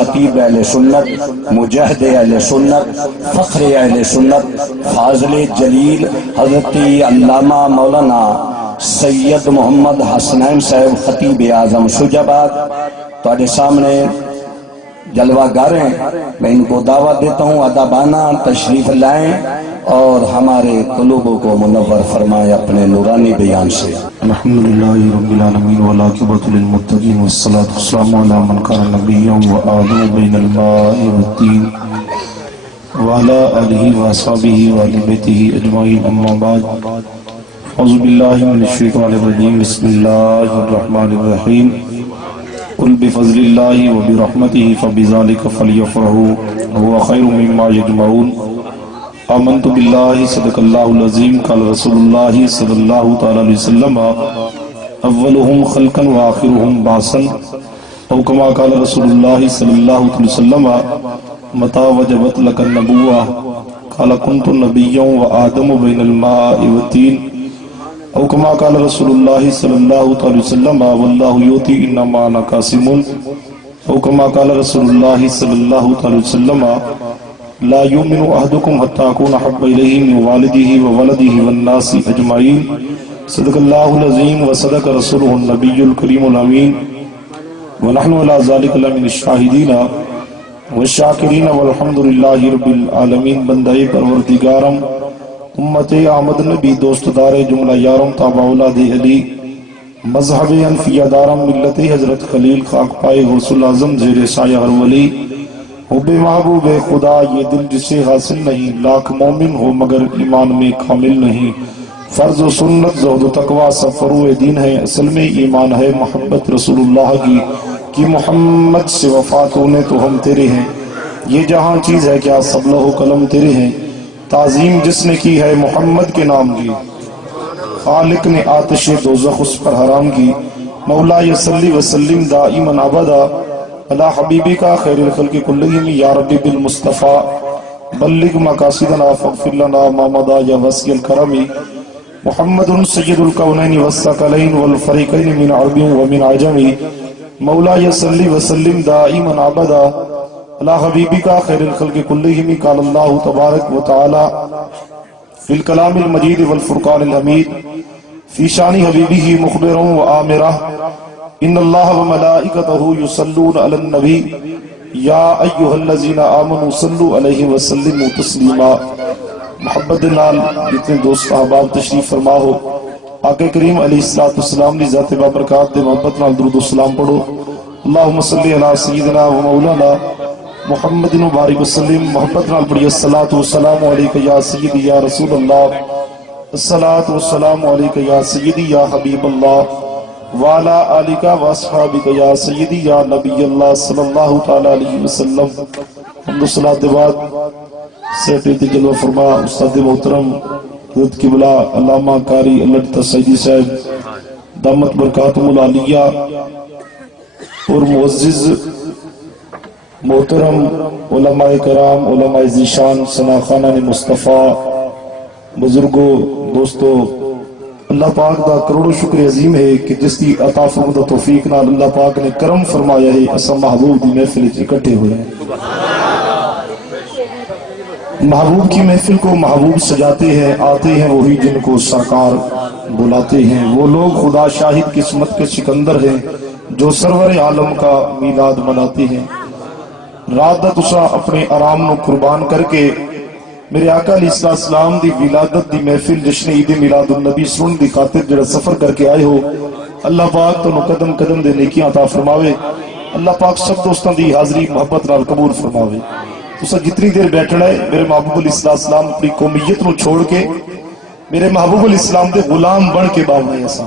خطیب اہل سنت، مجاہد اہل سنت، فخر اہل سنت، فاضل جلیل حضرت علامہ مولانا سید محمد حسنین صاحب خطیب اعظم شجاباد تواڈے سامنے جلوہ گر ہیں. میں ان کو دعوت دیتا ہوں ادبانہ تشریف لائیں اور ہمارے قلوبوں کو منور فرمائیں اپنے نورانی بیان سے. الحمدللہ رب العالمین والعاقبۃ للمتقین والصلاۃ والسلام علی من کان نبیا وآدم بین الماء والطین وعلی آلہ واصحابہ وآل بیتہ اجمعین، اما بعد. اعوذ باللہ من الشیطان الرجیم، بسم اللہ الرحمن الرحیم. قل بفضل اللہ وبرحمتہ فبذلک فلیفرحوا هو خیر مما یجمعون. آمنت باللہ صدق اللہ العظیم. قال رسول اللہ صلی اللہ تعالی علیہ وسلم اولہم خلقا وآخرہم بعثا، او کما قال رسول اللہ صلی اللہ علیہ وسلم متى وجبت لك النبوة قال كنت نبيا وآدم بين الماء والطين، او کما قال رسول اللہ صلی اللہ علیہ وسلم واللہ یؤتی انما انا قاسم، او کما قال رسول اللہ صلی اللہ علیہ وسلم لا یؤمن احدکم حتی اکون احب الیہ من والدہ وولدہ والناس اجمعین. صدق اللہ العظیم وصدق رسولہ النبی الکریم الامین، ونحن علی ذلک لمن الشاہدین والشاکرین والحمدللہ رب العالمین. بندہ پروردگارم، امت آمد نبی، دوست دار جملہ یارم، تابع اولاد علی، مذہب انفیہ دارم، ملت حضرت خلیل، خاک پائے غوث الاعظم، زیر سایہ ہر ولی. حب محبوب خدا یہ دل جسے حاصل نہیں، لاکھ مومن ہو مگر ایمان میں کامل نہیں. فرض و سنت زہد و تقوی سب فروع دین ہے، اصل میں ایمان ہے محبت رسول اللہ کی محمد سے وفات ہونے تو ہم تیرے ہیں. یہ جہاں چیز ہے کیا سب لوح و قلم تیرے ہیں. تعظیم جس نے کی ہے محمد کے نام کی، خالق نے آتش دوزخ اس پر حرام کی. مولا یصلی وسلم دائما ابدا علی حبیبک خیر الخلق کلہم یا رب بالمصطفیٰ بلغ مقاصدنا فاغفر لنا ما مضى یا وسع الکرم. محمد سید الکونین والثقلین والفریقین من عرب ومن عجم. مولا یصلی وسلم دائما ابدا علی حبیبک خیر الخلق کلہم. قال اللہ تبارک و تعالی فی الکلام المجید والفرقان الحمید فی شان حبیبہ مخبرا و آمرا ان اللہ وملائکتہ یصلون علی النبی یا ایہا الذین آمنوا صلوا علیہ وسلموا تسلیما. محبت نال جتنے دوست احباب تشریف فرما ہو، آقا کریم علیہ السلام کی ذات بابرکات دے محبت نال درود و سلام پڑھو. اللہم صلی علی سیدنا و مولانا محمد مبارک وسلم. محبت نال پڑھی الصلاۃ والسلام علیک یا سیدی یا رسول اللہ، الصلاۃ والسلام علیک یا سیدی یا حبیب اللہ، وعلی آلک واصحابک یا سیدی یا نبی اللہ صلی اللہ تعالی علیہ وسلم. حمد و صلاۃ بعد سیکرٹری جلوہ فرما استاد محترم حضرت قبلہ علامہ قاری اللہ تسعیدی صاحب دامت برکاتہم العالیہ اور معزز محترم علماء کرام، علماء ذیشان، ثناخانہ مصطفیٰ، بزرگوں، دوستوں، اللہ پاک دا کروڑوں شکر عظیم ہے کہ جس کی عطا فرمودہ توفیق نال اللہ پاک نے کرم فرمایا ہے اسا محبوب دی محفل اکٹھے ہوئے ہیں. محبوب کی محفل کو محبوب سجاتے ہیں، آتے ہیں وہی جن کو سرکار بلاتے ہیں. وہ لوگ خدا شاہد قسمت کے سکندر ہیں جو سرور عالم کا میلاد مناتے ہیں. رات دا تسا اپنے آرام نو قربان کر کے میرے آقا علیہ السلام دی ولادت دی محفل جشن عید میلاد النبی سنن دی خاطر جڑا سفر کر کے آئے ہو، اللہ پاک تو قدم قدم دے نیکیاں عطا فرماوے. اللہ پاک سب دوستاں دی حاضری محبت نال قبول فرماوے. تسا جتنی دیر بیٹھنا ہے میرے محبوب علیہ السلام اپنی قومیت نو چھوڑ کے میرے محبوب علیہ السلام دے غلام بن کے باونا ہے ایسا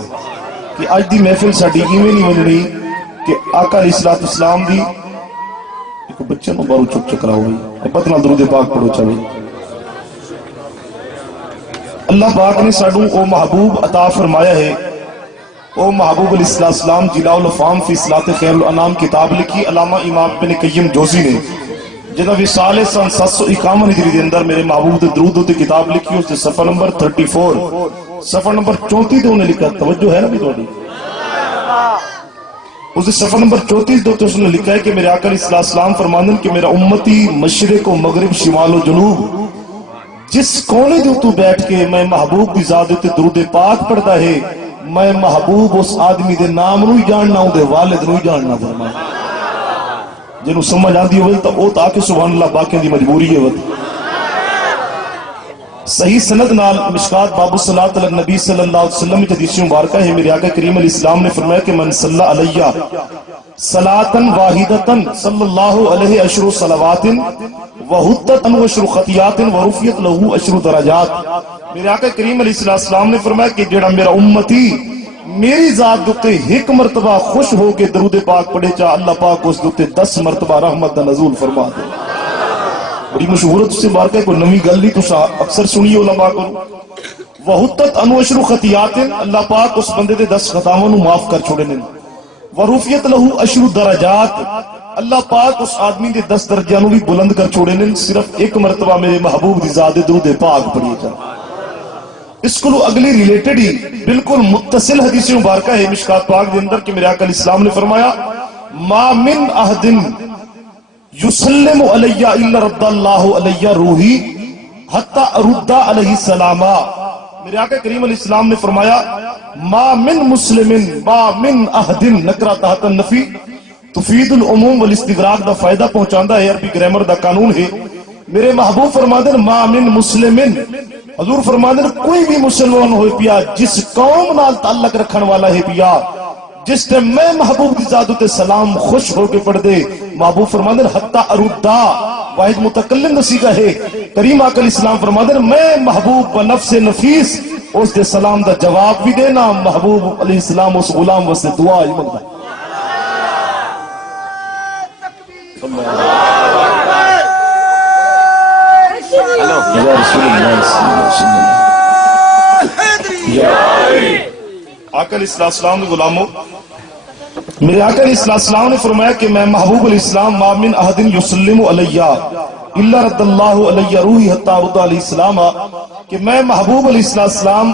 کہ آج دی محفل ساڈی ایویں نہیں بننی کہ آقا علیہ السلام دی ایک بچے نو بارو چپ چکرا ہوئی. محبت نال درود پاک پڑھو. چلے اللہ پاک نے ساڈو او محبوب عطا فرمایا ہے. او محبوب علیہ السلام جلاء الافہام فی صلاۃ خیر الانام کتاب لکھی علامہ امام ابن قیم جوزی نے، جنہ وصال سن 751 ہجری دے اندر میرے محبوب دے درود تے کتاب لکھی. اس تے صفحہ نمبر 34 صفحہ نمبر 34 تے انہیں لکھا. توجہ ہے نا بھی تھوڑی؟ اس صفحہ نمبر 34 دوتے اس نے لکھا ہے کہ میرے آقا علیہ السلام فرماندن کہ میرا امتی مشرق و مغرب شمال و جنوب جس کونے دے تو بیٹھ کے میں محبوب کی ذات تے درود پاک پڑھتا ہے میں محبوب اس آدمی دے نام نو ہی جاننا ہوں دے والد نو ہی جاننا فرمایا جنہوں سمجھ آندی ہوئے تو او تاکہ سبحان اللہ باقی دی مجبوری ہے وقت صحیح سند نال مشکات باب الصلاۃ علی النبی صلی اللہ علیہ وسلم کی حدیث مبارکہ ہے میرے آقا کریم علیہ السلام نے فرمایا کہ من صلی علیہ صلاۃ واحدۃ صلی اللہ علیہ عشر صلوات وحطت عنہ عشر خطیات ورفعت له عشر درجات میرے آقا کریم علیہ السلام نے فرمایا کہ جڑا میرا امتی میری ذات دے ایک مرتبہ خوش ہو کے درود پاک پڑھے چا اللہ پاک اس دے 10 مرتبہ رحمت دا نزول فرما دے بڑی مشہورت اس سے مارکا ہے کوئی نمی گل نہیں تو اکثر سنیے علماء کو وحطت عنہ عشر خطیات اللہ پاک اس بندے دے 10 خطاواں نو معاف کر چھوڑے نے ورفعت له عشر درجات اللہ پاک اس آدمی دے 10 درجات نو بھی بلند کر چھوڑے نے صرف ایک مرتبہ میرے محبوب دی ذات درود پاک پڑھیے جا اس کو اگلی ریلیٹڈ ہی بالکل متصل حدیث مبارکہ ہے مشکات پاک دے اندر کہ میرے آقا علیہ السلام نے فرمایا ما من احد یسلم علیہ الا رد اللہ علیہ روحی حتی ارد علیہ السلاما میرے آقا کریم علیہ السلام نے فرمایا ما من مسلم ما من احد نکرہ تحت النفی تفید العموم والاستغراق دا فائدہ پہنچاندہ ہے عربی گرامر دا قانون ہے میرے محبوب فرمادن ما من مسلم حضور فرمادن کوئی بھی مسلمان ہوئے پیا جس قوم نال تعلق رکھن والا ہے پیا جس نے میں محبوب کی ذات تے سلام خوش ہو کے پڑھ دے محبوب فرمادن حتی ارودا واحد متکلم نصیغہ ہے کریم آقا علیہ السلام فرمادن میں محبوب بنفس نفیس اس دے سلام دا جواب بھی دینا محبوب علیہ السلام اس غلام واسطے دعا ہی منگتا یا رسول اللہ صلی اللہ علیہ وسلم آقا علیہ السلام نے غلاموں میرے آقا علیہ السلام نے فرمایا کہ میں محبوب علیہ السلام ما من احد یسلم علیہ الا رد اللہ علیہ روحی حتی رد علیہ السلام کہ میں محبوب علیہ السلام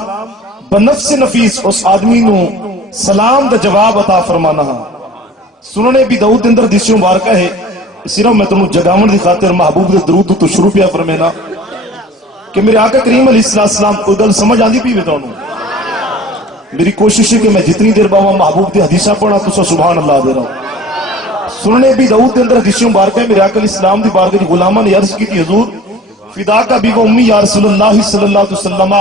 بنفس نفیس اس آدمی نو سلام دا جواب عطا فرمانا ہاں سنن ابی داؤد اندر حدیث مبارکہ ہے صرف میں تمہیں جگاون دی خاطر محبوب دے درود تو شروع پیا فرمینا کہ میرے آقا کریم علیہ السلام کوئی گل سمجھ آندی بھی بتاؤں میری کوشش ہے کہ میں جتنی دیر باوا محبوب دی حدیثہ پڑھا تو سبحان اللہ دے رہا ہوں سننے بھی داؤد کے اندر حدیث مبارکہ ہے میرے آقا علیہ السلام دی بارگاہ دی غلامہ نے عرض کی تھی حضور فدا کا بھی و امی یا رسول اللہ صلی اللہ علیہ وسلم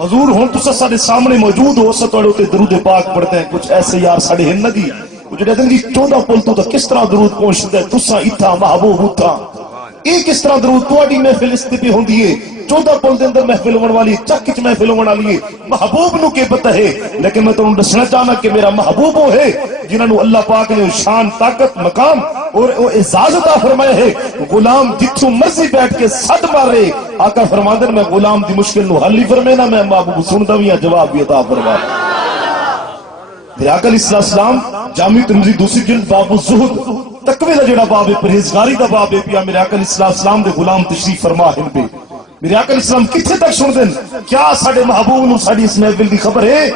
حضور ہوں تو سارے سامنے موجود ہو ستوڑے ہوتے درود پاک پڑھتے ہیں کچھ ایسے یار ساڑے ہن ندی جڑے دن دی 14 پل تو کس طرح درود پہنچتا ہے تسا اتھا محبوب اتھا ایک اس طرح درود تواڈی محفل اس تے پہ ہوندی ہے 14 پل دے اندر محفل ہون والی چک وچ محفل ہون والی محبوب نو کے پتہ ہے لیکن میں تانوں دسنا چاہنا کہ میرا محبوب وہ ہے جنہاں نو اللہ پاک نے شان طاقت مقام اور اعزاز عطا فرمایا ہے غلام جتھوں مرضی بیٹھ کے صد مارے آقا فرماندے میں غلام دی مشکل نو حل ہی فرمینا میں محبوب سندا وی جواب بھی عطا فرما میرے آقا علیہ السلام جامع ترمذی دوسری جلد باب الزہد تقوی دا جڑا باب ہے پرہیزگاری دا باب ہے پیا میرے آقا علیہ السلام دے غلام تشریف فرما ہیں پہ میرے آقا علیہ السلام کتنے تک سن دیں کیا ساڑے محبوب نو ساڑی اس محفل دی خبر ہے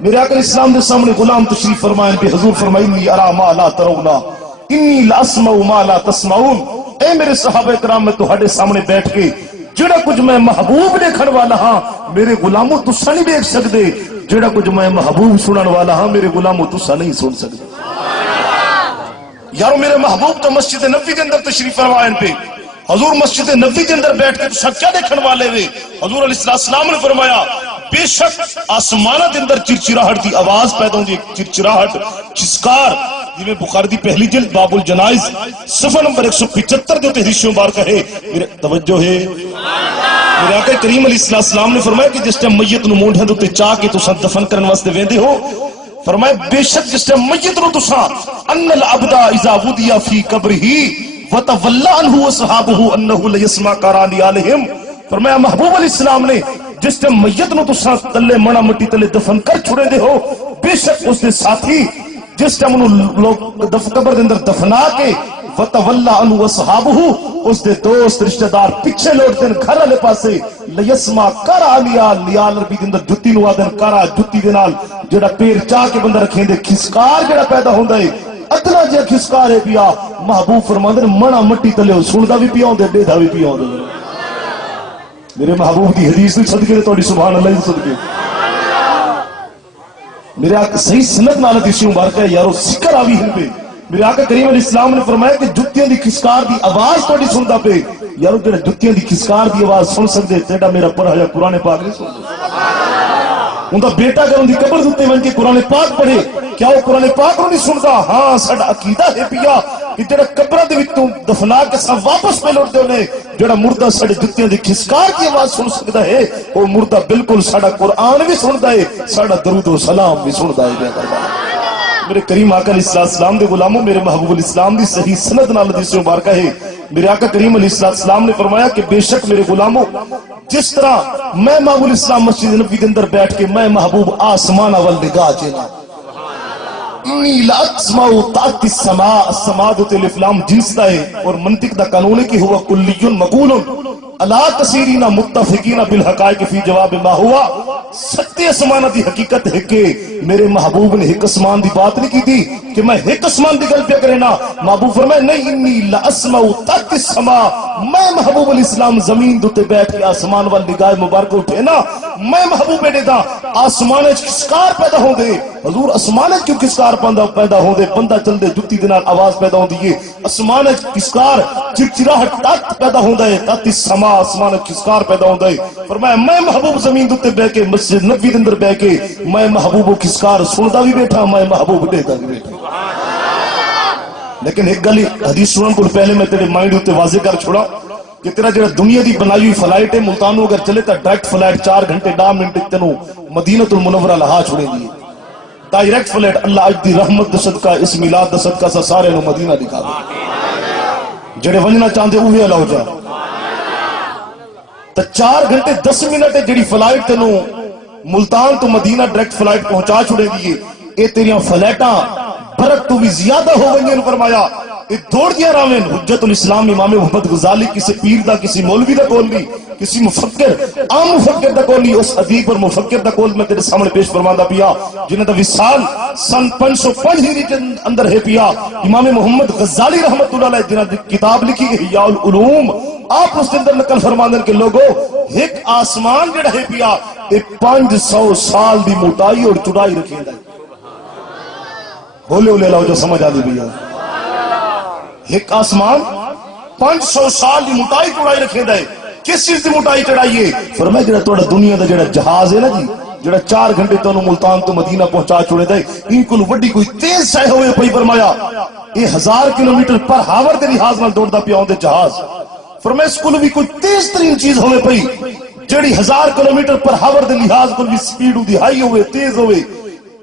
میرے آقا علیہ السلام دے سامنے غلام تشریف فرمائیں پہ حضور فرمائیں ارا ما لا ترونا انی لاسمع ما لا تسمعون اے میرے صحابہ کرام میں تہاڈے سامنے بیٹھ کے جڑا کچھ میں محبوب دیکھن والا ہاں میرے غلاموں تسا نہیں دیکھ سکدے جڑا کچھ میں محبوب سنن والا ہاں میرے غلاموں تسا نہیں سن سکدے یارو میرے محبوب تو مسجد نبوی کے اندر تشریف فرمائیں پہ حضور مسجد نبوی کے اندر بیٹھ کے تو کیا دیکھن والے ہوئے حضور علیہ السلام نے فرمایا بے شک آسمانہ کے اندر چرچراہٹ دی آواز پیدا ہوندی ہے چرچراہٹ چسکار جویں بخاری دی پہلی جلد باب الجنائز صفحہ نمبر 175 دے تے حدیث مبارکہ ہے میرے توجہ ہے میرے آقا کریم علیہ السلام نے فرمایا کہ جس ٹائم میت نو مونڈھے دے تے چا کے تساں دفن کرن واسطے ویندے ہو فرمایا بے شک جس ٹائم میت نو تساں ان العبد اذا ودیا فی قبرہ وتولى عنه اصحابه انه ليسمع قران عليهم فرمایا محبوب علیہ السلام نے جس ٹائم میت نو تساں تلے مڑا مٹی تلے دفن کر چھڑے دے ہو بے شک اس دے ساتھی جس ٹائم انہوں لوگ قبر دے اندر دفنا کے وتولى عنه اصحابه اس دے دوست رشتہ دار پیچھے لوٹتے ہیں گھر والے پاسے لیسما کرا لیال عربی دے اندر جُتی نو آدن کرا جُتی دے نال جڑا پیر چاہ کے بندہ رکھیں دے کھسکار جڑا پیدا ہوندا ہے ادنا جے کھسکار ہے پیا محبوب فرماندے منا مٹی تلے سندا بھی پیا ہوندے ڈیڈا بھی پیا ہوندے میرے محبوب دی حدیث دی صدقے تے تہاڈی سبحان اللہ دی صدقے میرے آقا صحیح سنت نال حدیث مبارک ہے یارو ذکر آوی ہن پہ میرے آقا کریم علیہ السلام نے فرمایا کہ جتیاں دی کھسکار دی آواز تہاڈی سندا پہ یارو جڑا جتیاں دی کھسکار دی آواز سن سکدے تیرا میرا پڑھا یا قرآن پاک نہیں سندا ان دا بیٹا اگر ان دی قبر دے ون کے قرآن پاک پڑھے کیا وہ قرآن پاک نہیں سندا ہاں ساڈا عقیدہ ہے پیا کہ جڑا قبر دے وچوں دفنا کے سب واپس پہ لوٹ دے نے جڑا مردہ ساڈے جتیاں دی کھسکار کی آواز سن سکدا ہے وہ مردہ بالکل ساڈا قرآن بھی سندا ہے ساڈا درود و سلام بھی سندا ہے میرے کریم آقا علیہ السلام دے غلاموں میرے محبوب علیہ السلام دی صحیح سند نال حدیث مبارکہ ہے میرے آقا کریم علیہ السلام نے فرمایا کہ بے شک میرے غلاموں جس طرح میں محبوب الاسلام مسجد نبوی کے اندر بیٹھ کے میں محبوب آسمان اول نگاہ چینا انی لاسمع تحت السماء السماء دو الف لام جنس دا ہے اور منطق دا قانون ہے کہ ہوا کلی مقول الا کثیرین متفقین بالحقائق فی جواب ما ہوا ستے اسمان دی حقیقت ہے کہ میرے محبوب نے ایک اسمان دی بات نہیں کی تھی کہ میں ایک اسمان دی گل پہ کرے نا محبوب فرمائے نہیں انی لاسمع تحت السماء میں محبوب الاسلام زمین دوتے بیٹھ کے آسمان وال نگاہ مبارک اٹھے نا میں محبوب بیٹے دا آسمان وچ کسکار پیدا ہوں دے حضور آسمان وچ کیوں کسکار پیدا ہوں دے بندہ چل دے جُتی دے نال آواز پیدا ہوندی ہے آسمان وچ کسکار چرچراہٹ تحت پیدا ہوندا ہے تحت السماء آسمان وچ کسکار پیدا ہوندا ہے فرمایا میں محبوب زمین دوتے بیٹھ کے مسجد نبوی دے اندر بیٹھ کے میں محبوب کسکار سندا بھی بیٹھا میں محبوب دیتا بھی بیٹھا لیکن ایک گل حدیث سنن کو پہلے میں تیرے مائنڈ تے واضح کر چھوڑا کہ تیرا جڑا دنیا دی بنائی ہوئی فلائٹ ہے ملتانوں اگر چلے تا ڈائریکٹ فلائٹ 4 گھنٹے 10 منٹ تینوں مدینہ المنورہ لہا چھوڑے دی ڈائریکٹ فلائٹ اللہ اج دی رحمت دا صدقہ اس میلاد دا صدقہ سا سارے نو مدینہ دکھا دے جڑے ونجنا چاہندے اوہی اللہ ہو جا تا 4 گھنٹے 10 منٹ جڑی فلائٹ تینوں ملتان تو مدینہ ڈائریکٹ فلائٹ پہنچا چھوڑے دی اے تیریاں فلائٹاں برق تو بھی زیادہ ہو گئی نے فرمایا دوڑ دیا راوین حجت الاسلام امام محمد غزالی کسی پیر دا کسی مولوی دا کول نہیں کسی مفکر عام مفکر دا کول نہیں اس ادیب اور مفکر دا کول میں تیرے سامنے پیش فرماندہ پیا جنہیں دا وصال سن 505 ہجری کے اندر ہے پیا امام محمد غزالی رحمت اللہ علیہ جنہیں کتاب لکھی احیاء العلوم آپ اس اندر نقل فرماندن کے لوگوں ایک آسمان جڑا ہے پیا 500 سال دی موٹائی اور چڑائی رکھیں دا بولے اللہ جو سمجھ آدھی بھیا ایک آسمان 500 سال دی موٹائی چڑھائی رکھے دے کس چیز دی موٹائی چڑھائیے فرمایا جڑا توڑا دنیا دا جڑا جہاز ہے نا جی جڑا 4 گھنٹے تانوں ملتان تو مدینہ پہنچا چھوڑے دے ان کو وڈی کوئی تیز شے ہوئے پئی فرمایا یہ 1000 کلومیٹر پر ہاور دے لحاظ نال دوڑدا پیا ہوندے جہاز فرمایا اس کو بھی کوئی تیز ترین چیز ہوئے پئی جڑی 1000 کلومیٹر پر ہاور دے لحاظ کو بھی سپیڈ دی ہائی ہوئے تیز ہوئے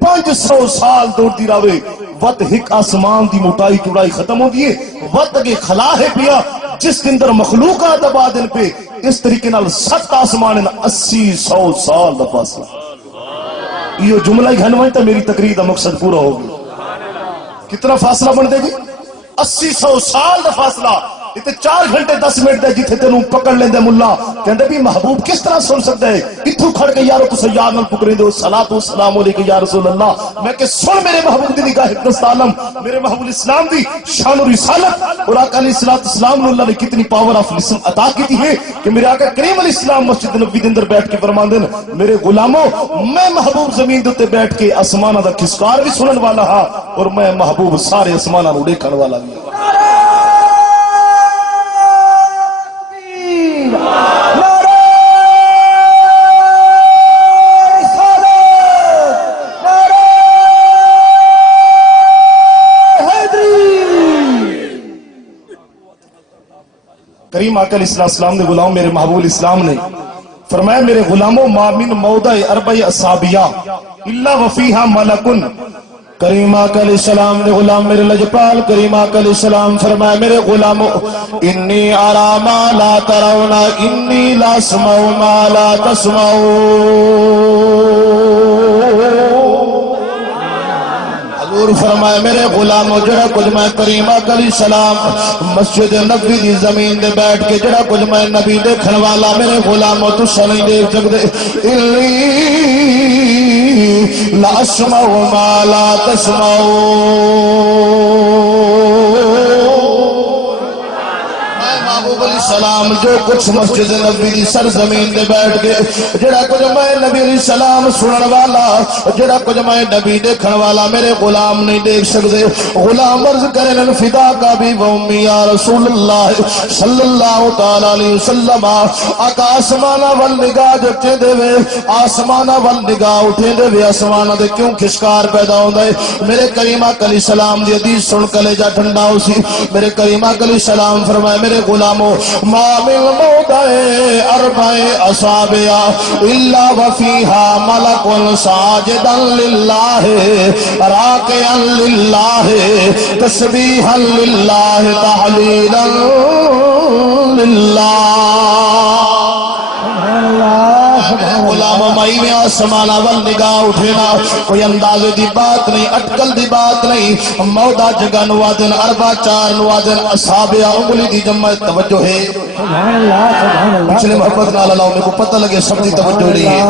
500 سال دوڑ دی راوے وقت ایک آسمان دی موٹائی چوڑائی ختم ہو دیئے وقت اگے خلا ہے پیا جس کے اندر مخلوقات آباد ان پہ اس طریقے نال 7 آسمان 80-100 سال دا فاصلہ یہ جملہ ہی گھنوائیں تا میری تقریر دا مقصد پورا ہوگی کتنا فاصلہ بن دے گی 80-100 سال دا فاصلہ اتنے 4 گھنٹے 10 منٹ دے جتھے تینوں پکڑ لیندے ملا کہندے بھی محبوب کس طرح سن سکتا ہے اتھو کھڑ کے یارو تسے یار نال پکڑے دے صلاۃ و سلام علیک یا رسول اللہ میں کہ سن میرے محبوب دی نگاہ دست عالم میرے محبوب الاسلام دی شان و رسالت اور آقا علیہ السلام نے اللہ نے کتنی پاور آف لسن عطا کی تھی ہے کہ میرے آقا کریم علیہ السلام مسجد نبوی دے اندر بیٹھ کے فرماندے میرے غلاموں میں محبوب زمین دے تے بیٹھ کے آسماناں دا کھسکار بھی سنن والا ہاں اور میں محبوب سارے آسماناں نوں دیکھن والا بھی کریم آقا علیہ السلام نے غلام میرے محبوب اسلام نے فرمایا میرے غلاموں ما من موضع اربع اصابع الا وفیہا ملکن کریم آقا علیہ السلام نے غلام میرے لجپال کریم آقا علیہ السلام فرمایا میرے غلاموں انی ارا ما لا ترون انی لا اسمع ما لا تسمعون حضور فرمائے میرے غلامو جڑا کچھ میں کریم آقا علیہ السلام مسجد نبوی دی زمین دے بیٹھ کے جڑا کچھ میں نبی دیکھن والا میرے غلامو تو سنیں دیکھ سکتے لا اسمع ما لا تسمعون سلام جو کچھ مسجد نبی دی سرزمین دے بیٹھ کے جڑا کچھ میں نبی علیہ السلام سنن والا جڑا کچھ میں نبی دیکھن والا میرے غلام نہیں دیکھ سکتے غلام عرض کرن فدا کا بھی امی یا رسول اللہ صلی اللہ تعالی علیہ وسلم آقا آسمانہ ول نگاہ جتے دے وے آسمانہ ول نگاہ اٹھے دے وے آسمانہ دے کیوں کھشکار پیدا ہوندا ہے میرے کریم آقا علیہ السلام دی حدیث سن کلیجہ ٹھنڈا ہو سی میرے کریم آقا علیہ السلام فرمائے میرے غلامو ما من موضع اربع اصابع الا وفيها ملك ساجدا لله راكعا لله تسبيحا لله تهليلا لله غلام مائی میں آسمانہ ول نگاہ اٹھینا کوئی اندازے دی بات نہیں اٹکل دی بات نہیں مودا جگہ نوادن اربع چار نوادن اصحابہ انگلی دی جمع توجہ ہے پچھلے محبت نال اللہ میں کو پتہ لگے سب دی توجہ نہیں ہے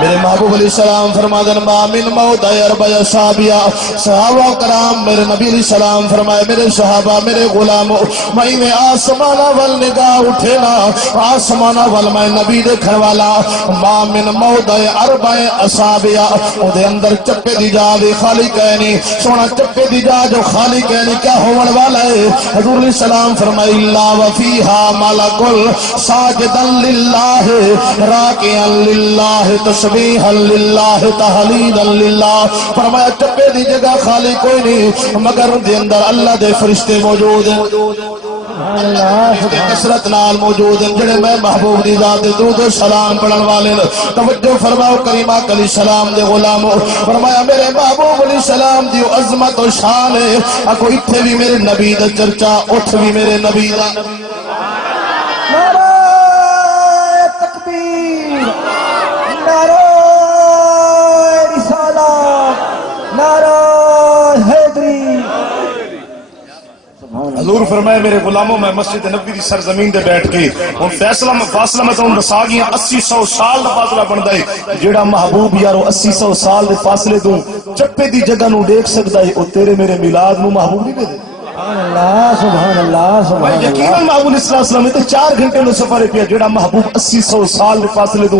میرے محبوب علیہ السلام فرمادن ما من مودا اربع اصحابہ صحابہ کرام میرے نبی علیہ السلام فرمائے میرے صحابہ میرے غلاموں مائی میں آسمانہ ول نگاہ اٹھینا آسمانہ ول میں نبی دیکھن والا ما من موضع اربع اصابع او دے اندر چپے دی جا دے خالی کہنی سونا چپے دی جا جو خالی کہنی کیا ہون والا ہے حضور علیہ السلام فرمائی اللہ وفیہا ملک ساجدا للہ راکعا للہ تسبیحا للہ تہلیلا للہ فرمایا چپے دی جگہ خالی کوئی نہیں مگر دے اندر اللہ دے فرشتے موجود ہیں کثرت نال موجود ہیں جڑے میں محبوب دی ذات درود و سلام پڑھن والے توجہ فرماؤ کریم آقا علیہ السلام دے غلامو فرمایا میرے محبوب علیہ السلام دی عظمت و شان ہے اکو اتھے بھی میرے نبی دا چرچا اٹھ بھی میرے نبی دا نعرہ تکبیر نعرہ رسالت نعرہ حیدری حضور فرمائے میرے غلاموں میں مسجد نبوی دی سرزمین دے بیٹھ کے ان فاصلہ میں تم رسا گیا 80-100 سال دا فاصلہ بندا ہے جیڑا محبوب یارو 80-100 سال دے فاصلے تو چپے دی جگہ نو دیکھ سکدا ہے او تیرے میرے میلاد نو محبوب نہیں دے سبحان اللہ یقیناً محبوب علیہ السلام نے 4 گھنٹے میں سفر کیا جیڑا محبوب 80-100 سال دے فاصلے تو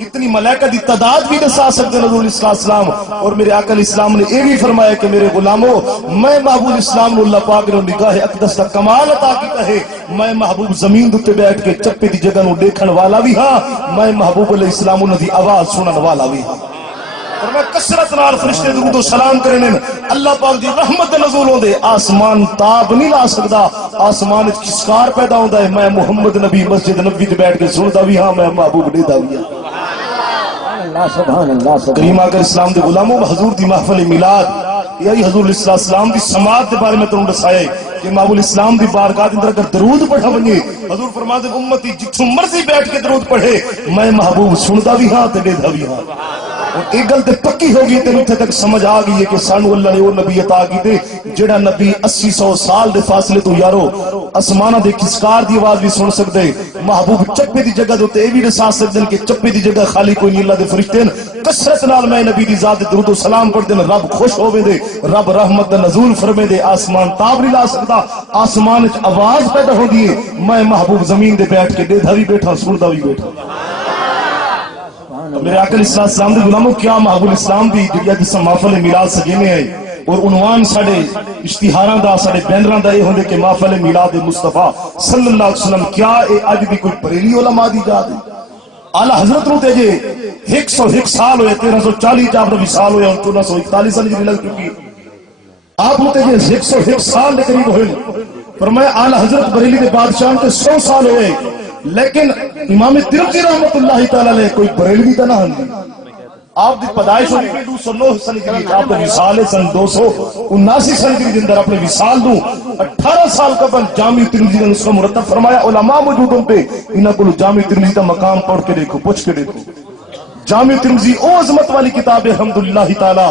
اتنی ملائکہ دی تعداد بھی دسا سکتے نبی علیہ السلام اور میرے آقا علیہ السلام نے یہ بھی فرمایا کہ میرے غلاموں میں محبوب اسلام نے اللہ پاک نے نگاہ اقدس کا کمال عطا کیتا ہے میں محبوب زمین تے بیٹھ کے چپے دی جگہ نو دیکھن والا بھی ہاں میں محبوب علیہ السلام دی آواز سنن والا بھی ہاں اور میں کثرت نال فرشتے درود و سلام کرنے اللہ پاک دی رحمت نزول ہوندے آسمان تاب نہیں لا سکدا آسمان وچ کسکار پیدا ہوندا ہے میں محمد نبی مسجد نبوی تے بیٹھ کے سندا بھی ہاں میں محبوب دیدا بھی ہاں سبحان اللہ کریم آقا اسلام دے غلاموں حضور دی محفل میلاد یہی حضور علیہ السلام دی سماعت دے بارے میں تانوں دسایا ہے کہ محبوب اسلام دی بارگاہ اندر اگر درود پڑھا بنے حضور فرماتے ہیں امتی جتھوں مرضی بیٹھ کے درود پڑھے میں محبوب سندا بھی ہاں تے دیدا بھی ہاں اور ایک گل تے پکی ہوگی تے اتنے تک سمجھ آ گئی ہے کہ سانو اللہ نے وہ نبی عطا کیتے جڑا نبی 80-100 سال دے فاصلے تو یارو آسمانہ دے کسکار دی آواز بھی سن سکدے محبوب چپے دی جگہ تے بھی دسا سکدے کہ چپے دی جگہ خالی کوئی نہیں اللہ دے فرشتے کثرت نال میں نبی دی ذات درود و سلام پڑھ دین رب خوش ہووے دے رب رحمت دا نزول فرمے دے آسمان تاب نہیں لا سکدا آسمان وچ آواز پیدا ہوندی ہے میں محبوب زمین دے بیٹھ کے دیدھا بھی بیٹھا سندا بھی بیٹھا میرے آقا علیہ السلام دے غلاموں کیا محبوب اسلام دی جڑی جس محفل میلاد سجینے ہے اور عنوان ساڈے اشتہاراں دا ساڈے بینراں دا یہ ہوندے کہ محفل میلاد مصطفیٰ صلی اللہ علیہ وسلم کیا اے اج بھی کوئی بریلی علماء دی یاد ہے اعلی حضرت نو تے جے 101 سال ہوئے 1340 آپ دا وصال ہویا 1441 سال ہجری لگ چکی آپ نو تے جے 101 سال دے قریب ہوئے فرمایا اعلی حضرت بریلی دے بادشاہ تے 100 سال ہوئے لیکن امام ترمذی رحمت اللہ تعالی علیہ کوئی بریلوی تا نہ ہندی آپ دی پیدائش ہوئی 209 سن ہجری آپ دا وصال سن 279 سن ہجری دے اندر اپنے وصال دو 18 سال قبل جامع ترمذی نے اس کو مرتب فرمایا علماء موجود ہوں پہ انہاں کو جامع ترمذی کا مقام پڑھ کے دیکھو پوچھ کے دیکھو جامع ترمذی او عظمت والی کتاب ہے الحمدللہ تعالی.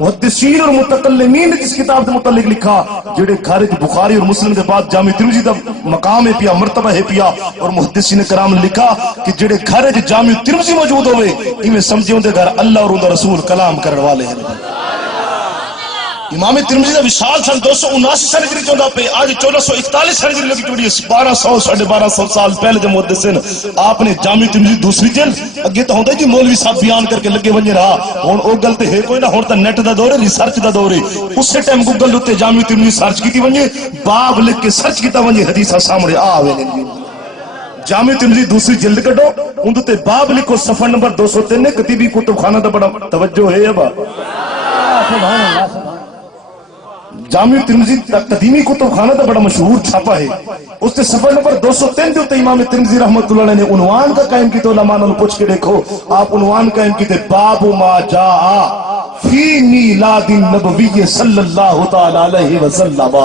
محدثین اور متکلمین نے اس کتاب کے متعلق لکھا جڑے گھر بخاری اور مسلم کے بعد جامع ترمذی دا مقام ہے پیا، مرتبہ ہے پیا. اور محدثین کرام نے لکھا کہ جڑے گھر جامع ترمذی موجود ہوئے ایویں سمجھے ان دے گھر اللہ اور ان دا رسول کلام کرنے والے ہیں. امام ترمذی دا وصال سن 279 سال ہجری چوندا پہ آج 1441 سال ہجری لگی چوڑی 1200 1250 سال پہلے جو محدثین آپ نے جامع ترمذی دوسری جلد اگے تو ہوندا جی مولوی صاحب بیان کر کے لگے ونجے رہا ہن او گل تے ہے کوئی نہ. ہن تا نیٹ دا دور ہے، ریسرچ دا دور ہے. اسی ٹائم گوگل تے جامع ترمذی سرچ کیتی ونجے باب لکھ کے سرچ کیتا ونجے حدیثاں سامنے آوے نے. جامع ترمذی دوسری جلد کڈو اون تے باب لکھو صفحہ نمبر 203 کتیبی کتب خانہ دا بڑا توجہ ہے. ابا سبحان اللہ. جامع ترمذی قدیمی کتب خانہ دا بڑا مشہور چھاپا ہے. اس کے صفحہ نمبر 203 دے امام ترمذی رحمۃ اللہ علیہ نے عنوان کا قائم کیتے، علماء نے پوچھ کے دیکھو آپ عنوان قائم کیتے باب ما جاء فی میلاد النبوی صلی اللہ تعالی علیہ وسلم.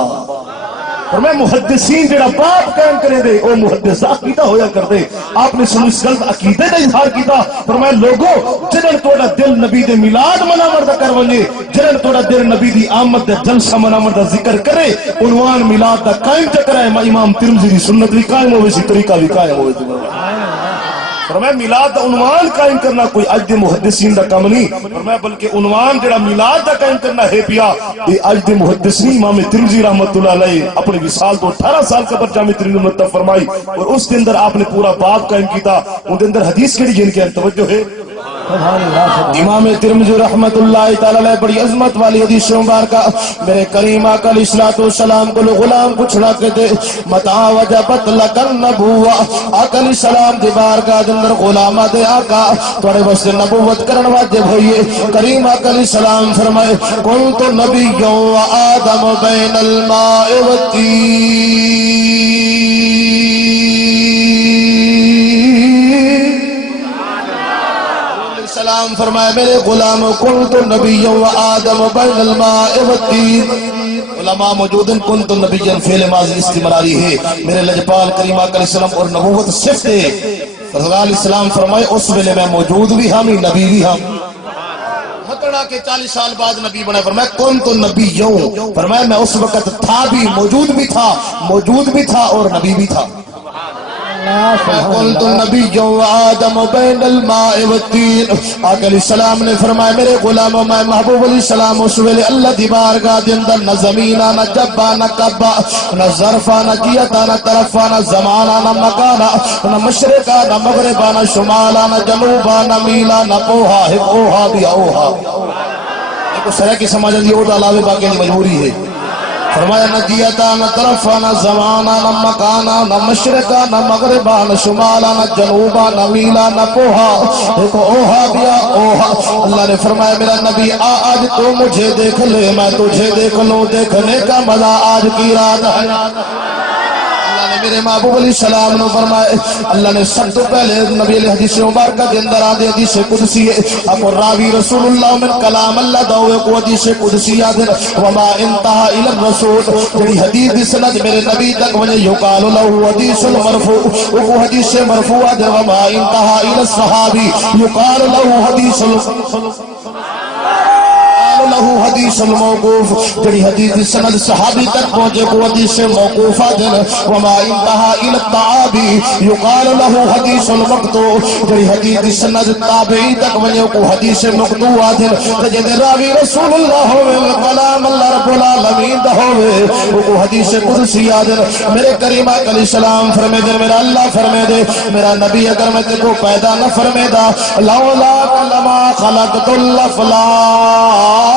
اور میں محدثین جڑا باب قائم کرے دے او محدث عقیدہ ہویا کر دے. آپ نے سنو اس غلط عقیدے کا اظہار کیتا. فرمایا لوگو جنن توڑا دل نبی دے میلاد مناور دا کر ونجے، جنن توڑا دل نبی دی آمد دے جلسہ مناور دا ذکر کرے، عنوان میلاد دا قائم چکر ہے. امام ترمذی دی سنت بھی قائم ہوئے سی، طریقہ بھی قائم ہوئے سی. فرمایا میلاد دا عنوان قائم کرنا کوئی اج دے محدثین دا کم نہیں. فرمایا بلکہ عنوان جڑا میلاد دا قائم کرنا ہے پیا یہ اج دے محدثین. امام ترمذی رحمۃ اللہ علیہ اپنے وصال تو 18 سال قبل جامع ترمذی مرتب فرمائی اور اس کے اندر آپ نے پورا باب قائم کیتا. ان کے اندر حدیث کیڑی جن کے توجہ ہے. امام ترمذی رحمۃ اللہ تعالی علیہ بڑی عظمت والی حدیث مبارکہ میرے کریم آقا علیہ الصلوۃ والسلام کو غلام کو چھڑا کے دے متا وجبت لک النبوہ. آقا علیہ السلام دی بارگاہ دے اندر غلام دے آقا تواڈے واسطے نبوت کرن واجب ہوئی. کریم آقا علیہ السلام فرمائے کنت نبی و آدم بین الماء والطین. سلام فرمائے میرے غلام کنت نبی و آدم بین الماء والطین. علماء موجود ہیں. کنت نبی فعل ماضی استمراری ہے. میرے لجپال کریم آقا علیہ السلام اور نبوت صفت ہے. رسول علیہ السلام فرمائے اس ویلے میں موجود بھی ہم نبی بھی ہم. ہتڑا کے 40 سال بعد نبی بنا. فرمایا کنت نبی یوں فرمایا میں اس وقت تھا بھی، موجود بھی تھا اور نبی بھی تھا. قلت النبی و آدم بین الماء والطین. آقا علیہ السلام نے فرمایا میرے غلام میں محبوب علیہ السلام اس ویلے اللہ دی بارگاہ دے اندر نہ زمینہ نہ جبا نہ کعبہ نہ ظرفہ نہ جیتا نہ طرفہ نہ زمانہ نہ مکانہ نہ مشرقہ نہ مغربہ نہ شمالہ نہ جنوبہ نہ میلہ نہ پوہا ہے اوہا بھی اوہا. ایک سرہ کی سمجھ دی اوہ علاوہ باقی مجبوری ہے. فرمایا نہ جیتا نہ طرفہ نہ زمانہ نہ مکانہ نہ مشرقہ نہ مغربہ نہ شمالہ نہ جنوبہ نہ میلہ نہ پوہا ایک اوہا بیا اوہا. اللہ نے فرمایا میرا نبی آج تو مجھے دیکھ لے میں تجھے دیکھ لوں، دیکھنے کا مزہ آج کی رات ہے. میرے محبوب علیہ السلام نے فرمائے اللہ نے سب تو پہلے نبی علیہ حدیث مبارکہ کے اندر آدھے حدیث قدسی ہے اب راوی رسول اللہ من کلام اللہ دعوے کو حدیث قدسی آدھے وما انتہا الى الرسول جڑی حدیث دی سند میرے نبی تک وجہ یقال له حدیث مرفوع وہ حدیث مرفوع آدھے وما انتہا الى الصحابی یقال له حدیث له حدیث الموقوف جڑی حدیث سند صحابی تک پہنچے کو حدیث موقوفہ دن وما انتہا الى التعابی یقال له حدیث المقتوع جڑی حدیث سند تابعی تک ونیو کو حدیث مقتوع دن جد راوی رسول اللہ ہوئے کلام اللہ رب العالمین دا ہوئے وہ حدیث قدسی دن میرے کریم آقا علیہ السلام فرمے دے میرا اللہ فرمے دے میرا نبی اگر میں تے کو پیدا نہ فرمے دا لولا لما خلقت الافلاک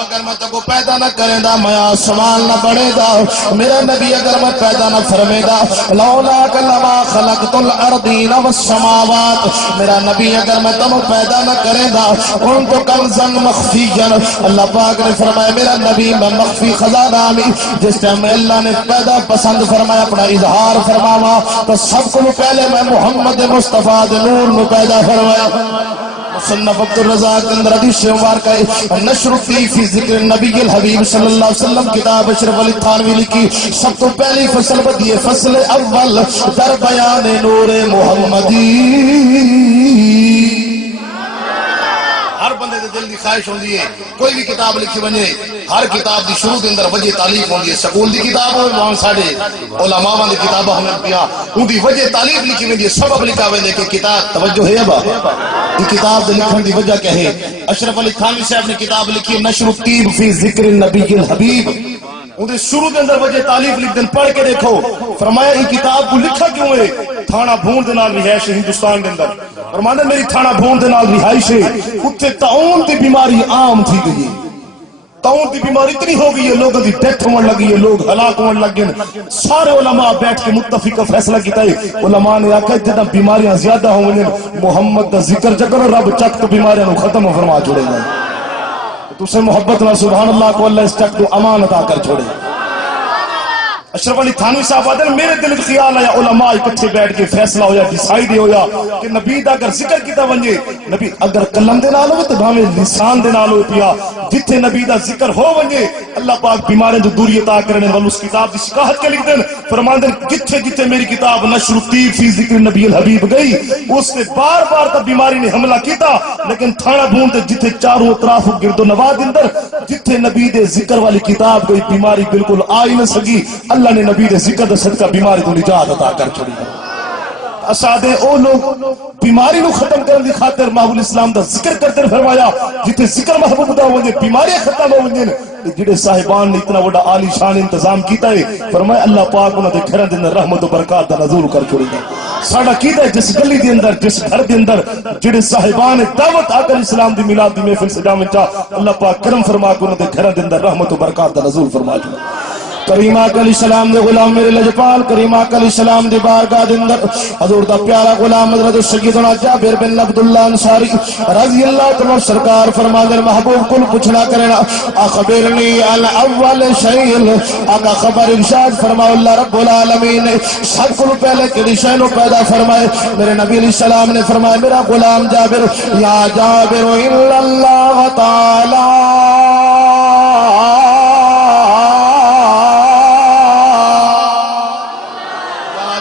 اگر میں تکو پیدا نہ کرے دا میں آسمان نہ بڑھے دا میرا نبی اگر میں پیدا نہ فرمے دا لولا کلما خلقت الارضین والسماوات میرا نبی اگر میں تم پیدا نہ کرے دا کنت کنزا مخفیا اللہ پاک نے فرمایا میرا نبی میں مخفی خزانہ میں جس ٹائم اللہ نے پیدا پسند فرمایا اپنا اظہار فرماوا تو سب کو پہلے میں محمد مصطفیٰ نور میں پیدا فرمایا سنہ وقت الرضا کے اندر حدیث مبارکہ نشر فی ذکر النبی الحبیب صلی اللہ علیہ وسلم کتاب اشرف علی تھانوی لکھی سب تو پہلی فصل بدی فصل اول در بیان نور محمدی. ہر بندے دے دل دی خواہش ہوندی ہے کوئی بھی کتاب لکھی بنے ہر کتاب دی شروع دے اندر وجہ تعلیف ہوندی ہے. سکول دی کتاب ہوئے وہاں ساڑھے علماء دی کتاب ہمیں پیا ان دی وجہ تعلیف لکھی ہوندی ہے سبب لکھا ہوندے کہ کتاب توجہ ہے ابا یہ کتاب دے لکھن دی وجہ کیا ہے. اشرف علی تھانوی صاحب نے کتاب لکھی نشر الطیب فی ذکر النبی الحبیب. انہیں شروع دے اندر وجہ تعلیف لکھ دن پڑھ کے دیکھو فرمایا یہ کتاب کو لکھا کیوں ہے. تھانہ بھون دے نال رہائش ہندوستان دے اندر فرمایا میری تھانہ بھون دے نال رہائش ہے اتنے تعاون دی بیماری عام تھی گئی. تعاون دی بیماری اتنی ہو گئی ہے لوگوں دی ڈیتھ ہونے لگی ہے لوگ ہلاک ہونے لگے. سارے علماء بیٹھ کے متفق فیصلہ کیتا ہے. علماء نے آکھا جدہ بیماریاں زیادہ ہوں گے محمد دا ذکر جگر رب چک تو بیماریاں نو ختم فرما چھوڑے گا. تو سے محبت نہ سبحان اللہ کو اللہ اس چک تو امان عطا کر چھوڑے. اشرف علی تھانوی صاحب آدھے میرے دل میں خیال آیا علماء اکٹھے بیٹھ کے فیصلہ ہویا ڈیسائیڈ ہویا کہ نبی دا اگر ذکر کیتا ونجے نبی اگر قلم دے نال ہوئے تو بھاویں لسان دے نال ہوئے پیا جتھے نبی دا ذکر ہو ونجے اللہ پاک بیماریں جو دوری عطا کرنے والے اس کتاب دی شکاہت کے لکھ دیں فرمان دیں جتھے جتھے میری کتاب نشر الطیب فی ذکر نبی الحبیب گئی اس نے بار بار تب بیماری نے حملہ کیتا لیکن تھانہ بھون تے جتھے چاروں اطراف گرد و نواح دے اندر جتھے نبی دے ذکر والی کتاب گئی بیماری بالکل آئی نہ سکی. اللہ نے نبی دے ذکر دے صدقہ بیماری تو نجات عطا کر چھوڑی. اسادے او لوگ بیماری نو ختم کرنے دی خاطر محبوب اسلام دا ذکر کرتے فرمایا جتے ذکر محبوب دا ہوندے بیماری ختم ہوندے. جڑے صاحبان نے اتنا بڑا عالی شان انتظام کیتا ہے فرمایا اللہ پاک انہاں دے گھراں دے اندر رحمت و برکات دا نزول کر چھوڑی گا. ساڈا کیتا ہے جس گلی دے اندر جس گھر دے اندر جڑے صاحبان دعوت آکر اسلام دی میلاد دی محفل سجاویں چا اللہ پاک کرم فرما کے انہاں دے گھراں دے اندر رحمت و برکات دا نزول فرما چھوڑی. کریم آقا علیہ السلام دے غلام میرے لجپال کریم آقا علیہ السلام دے بارگاہ دے اندر حضور دا پیارا غلام حضرت سیدنا جابر بن عبداللہ انصاری رضی اللہ تعالی سرکار فرماندے محبوب کل پوچھنا کرنا اخبرنی عن اول شیء آقا خبر ارشاد فرماؤ اللہ رب العالمین نے سب کو پہلے کڑی شے نو پیدا فرمائے میرے نبی علیہ السلام نے فرمایا میرا غلام جابر یا جابر الا اللہ تعالی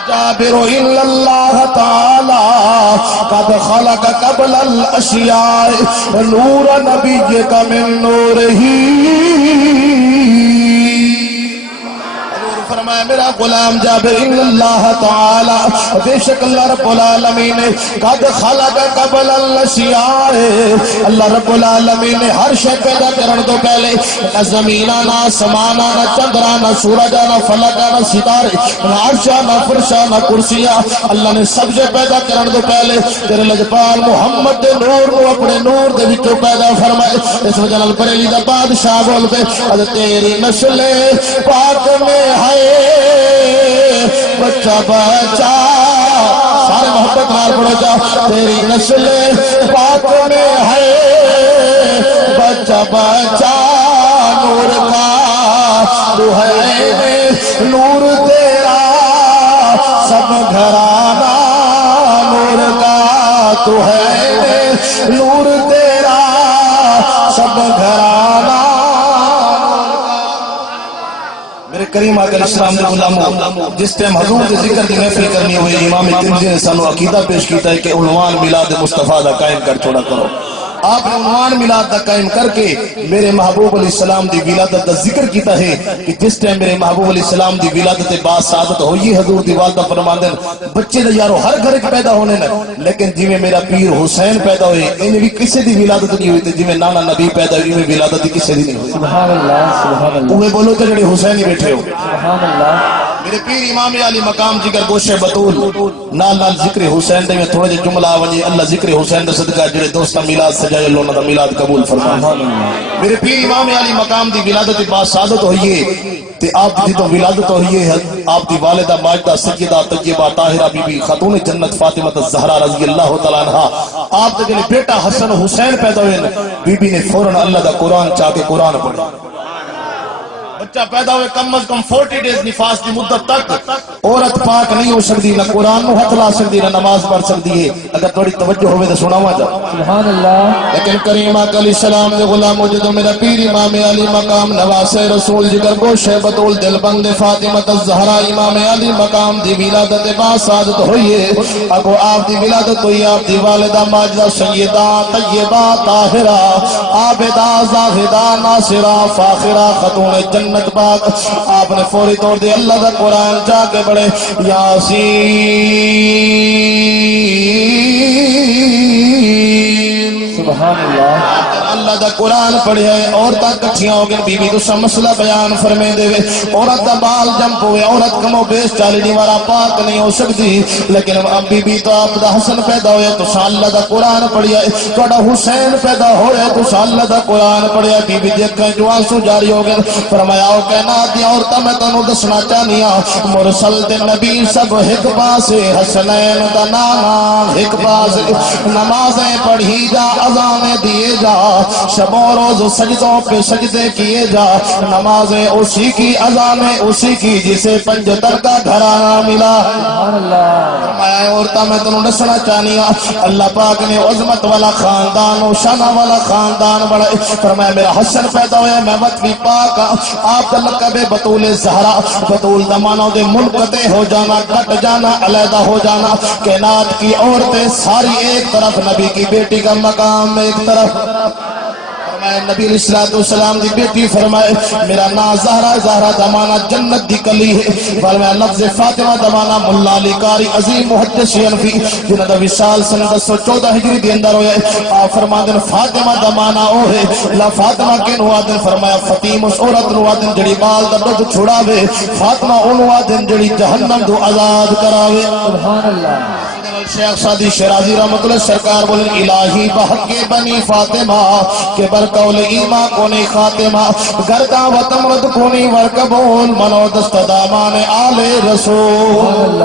جابر الا اللہ تعالی قد خلق قبل الاشیاء نور نبیک من نورہ. فرمایا میرا غلام جابر الا اللہ تعالی بے شک اللہ رب العالمین نے قد خلق قبل الاشیاء اللہ رب العالمین نے ہر شے پیدا کرنے تو پہلے نہ زمین نہ آسمان نہ چندر نہ سورج نہ فلک نہ ستارے نہ عرش نہ فرش نہ کرسیاں اللہ نے سب سے پیدا کرنے تو پہلے تیرے لجپال محمد دے نور کو اپنے نور دے وچوں پیدا فرمائے. اس وجہ نال بریلی دا بادشاہ بول پے تیری نسل پاک میں ہے بچہ بچہ سارے محبت مار پڑو جا تیری نسل پاک میں ہے بچہ بچہ نور کا تو ہے نور تیرا سب گھرانہ نور کا تو ہے نور تیرا سب گھرانہ. کریم آقا علیہ السلام نے غلاموں جس ٹائم حضور کے ذکر کی محفل کرنی ہوئی امام ترمذی نے سانو عقیدہ پیش کیتا ہے کہ عنوان میلاد مصطفیٰ دا قائم کر چھوڑا کرو. آپ نے عنوان میلاد دا قائم کر کے میرے محبوب علیہ السلام دی ولادت دا ذکر کیتا ہے کہ جس ٹائم میرے محبوب علیہ السلام دی ولادت بعد سعادت ہوئی حضور دی والدہ فرماندن بچے دا یارو ہر گھر پیدا ہونے نا لیکن جی میں میرا پیر حسین پیدا ہوئے انہیں بھی کسی دی ولادت نہیں ہوئی تھی جی میں نانا نبی پیدا ہوئی میں ولادت دی کسی دی نہیں ہوئی. سبحان اللہ سبحان اللہ. اوہ بولو تو جڑے حسین ہی بیٹھے ہو. سبحان اللہ. میرے پیر امام علی مقام جگر گوشے بطول نال نال ذکر حسین دے میں تھوڑے جے جملہ ونجے اللہ ذکر حسین دے صدقہ جڑے دوستا میلاد سجائے اللہ نہ میلاد قبول فرمائے. میرے پیر امام علی مقام دی ولادت بعد سعادت ہوئی ہے تے آپ دی تو ولادت ہوئی ہے آپ دی والدہ ماجدہ سیدہ طیبہ طاہرہ بی بی خاتون جنت فاطمہ الزہرا رضی اللہ تعالی عنہا آپ دے جنے بیٹا حسن حسین پیدا ہوئے بی بی نے فوراً اللہ دا قرآن چاہ کے قرآن پڑھا. بچہ پیدا ہوئے کم از کم 40 ڈیز نفاس کی مدت تک عورت پاک نہیں ہو سکتی، نہ قرآن نو ہاتھ لا سکتی، نہ نماز پڑھ سکتی ہے۔ اگر تھوڑی توجہ ہوئے تو سناواں جا سبحان اللہ۔ لیکن کریم آقا علیہ السلام دے غلام جدو میرا پیر امام علی مقام نواز رسول جگر گوش بطول دل بند فاطمہ الزہرا امام علی مقام دی ولادت با سعادت ہوئی ہے۔ اگو آپ دی ولادت ہوئی، آپ دی والدہ ماجدہ سیدہ طیبہ طاہرہ عابدہ زاہدہ ناصرہ فاخرہ خاتون جنت پاک، آپ نے فوری طور دے اللہ دا قرآن جا کے بڑے یاسین سبحان اللہ۔ اللہ دا قرآن پڑھے، عورتاں کٹھیاں ہو گئے، بی بی تو سب مسئلہ بیان فرمے دے وے، عورت دا بال جمپ ہوئے، عورت کمو بیس 40 دیوارہ پاک نہیں ہو سکتی، لیکن اب بی بی تو آپ دا حسن پیدا ہوئے تو اللہ دا قرآن پڑھیا، توڑا حسین پیدا ہوئے تو اللہ دا قرآن پڑھیا، بی بی دیکھیں جو آنسو جاری ہو گئے، فرمایا او کہنا دی عورتاں میں تنو دسنا چاہنیا، مرسل دے نبی سب ایک پاسے، حسنین دا نانا ایک پاسے، نمازیں پڑھی جا اذانیں دیے جا، شب و روز سجدوں پہ سجدے کیے جا، نمازیں اسی کی اذانیں اسی کی جسے پنجتر کا گھرانہ ملا۔ سبحان اللہ۔ فرمایا عورتاں میں تنوں دسنا چاہنیا، اللہ پاک نے عظمت والا خاندان و شانہ والا خاندان بڑا، فرمایا میرا حسن پیدا ہویا، میں وطوی پاک آپ کا لقب بطول زہرا، بطول زمانوں دے ملکتے ہو جانا، کٹ جانا، علیحدہ ہو جانا، کائنات کی عورتیں ساری ایک طرف، نبی کی بیٹی کا مقام ایک طرف۔ فرمائے نبی علیہ السلام دی بیٹی فرمائے میرا نا زہرا، زہرا دمانہ جنت دی کلی ہے، فرمائے لفظ فاطمہ دمانہ ملا علی قاری عظیم محدث انفی جنہ دا وصال سن 1014 ہجری دی اندر ہوئے، آپ فرما دن فاطمہ دمانہ او ہے، لا فاطمہ کے نوادن فرمایا فتیم اس عورت نوادن جڑی بال دا دو چھڑاوے، فاطمہ انوادن جڑی جہنم دو آزاد کراوے۔ سبحان اللہ۔ شیخ سادی شیرازی رحمت اللہ سرکار بولیں الہی بحق بنی فاطمہ کے برقول ایمہ کونی خاتمہ گردہ و تمرد کونی ورکبول منو دست دامان آل رسول۔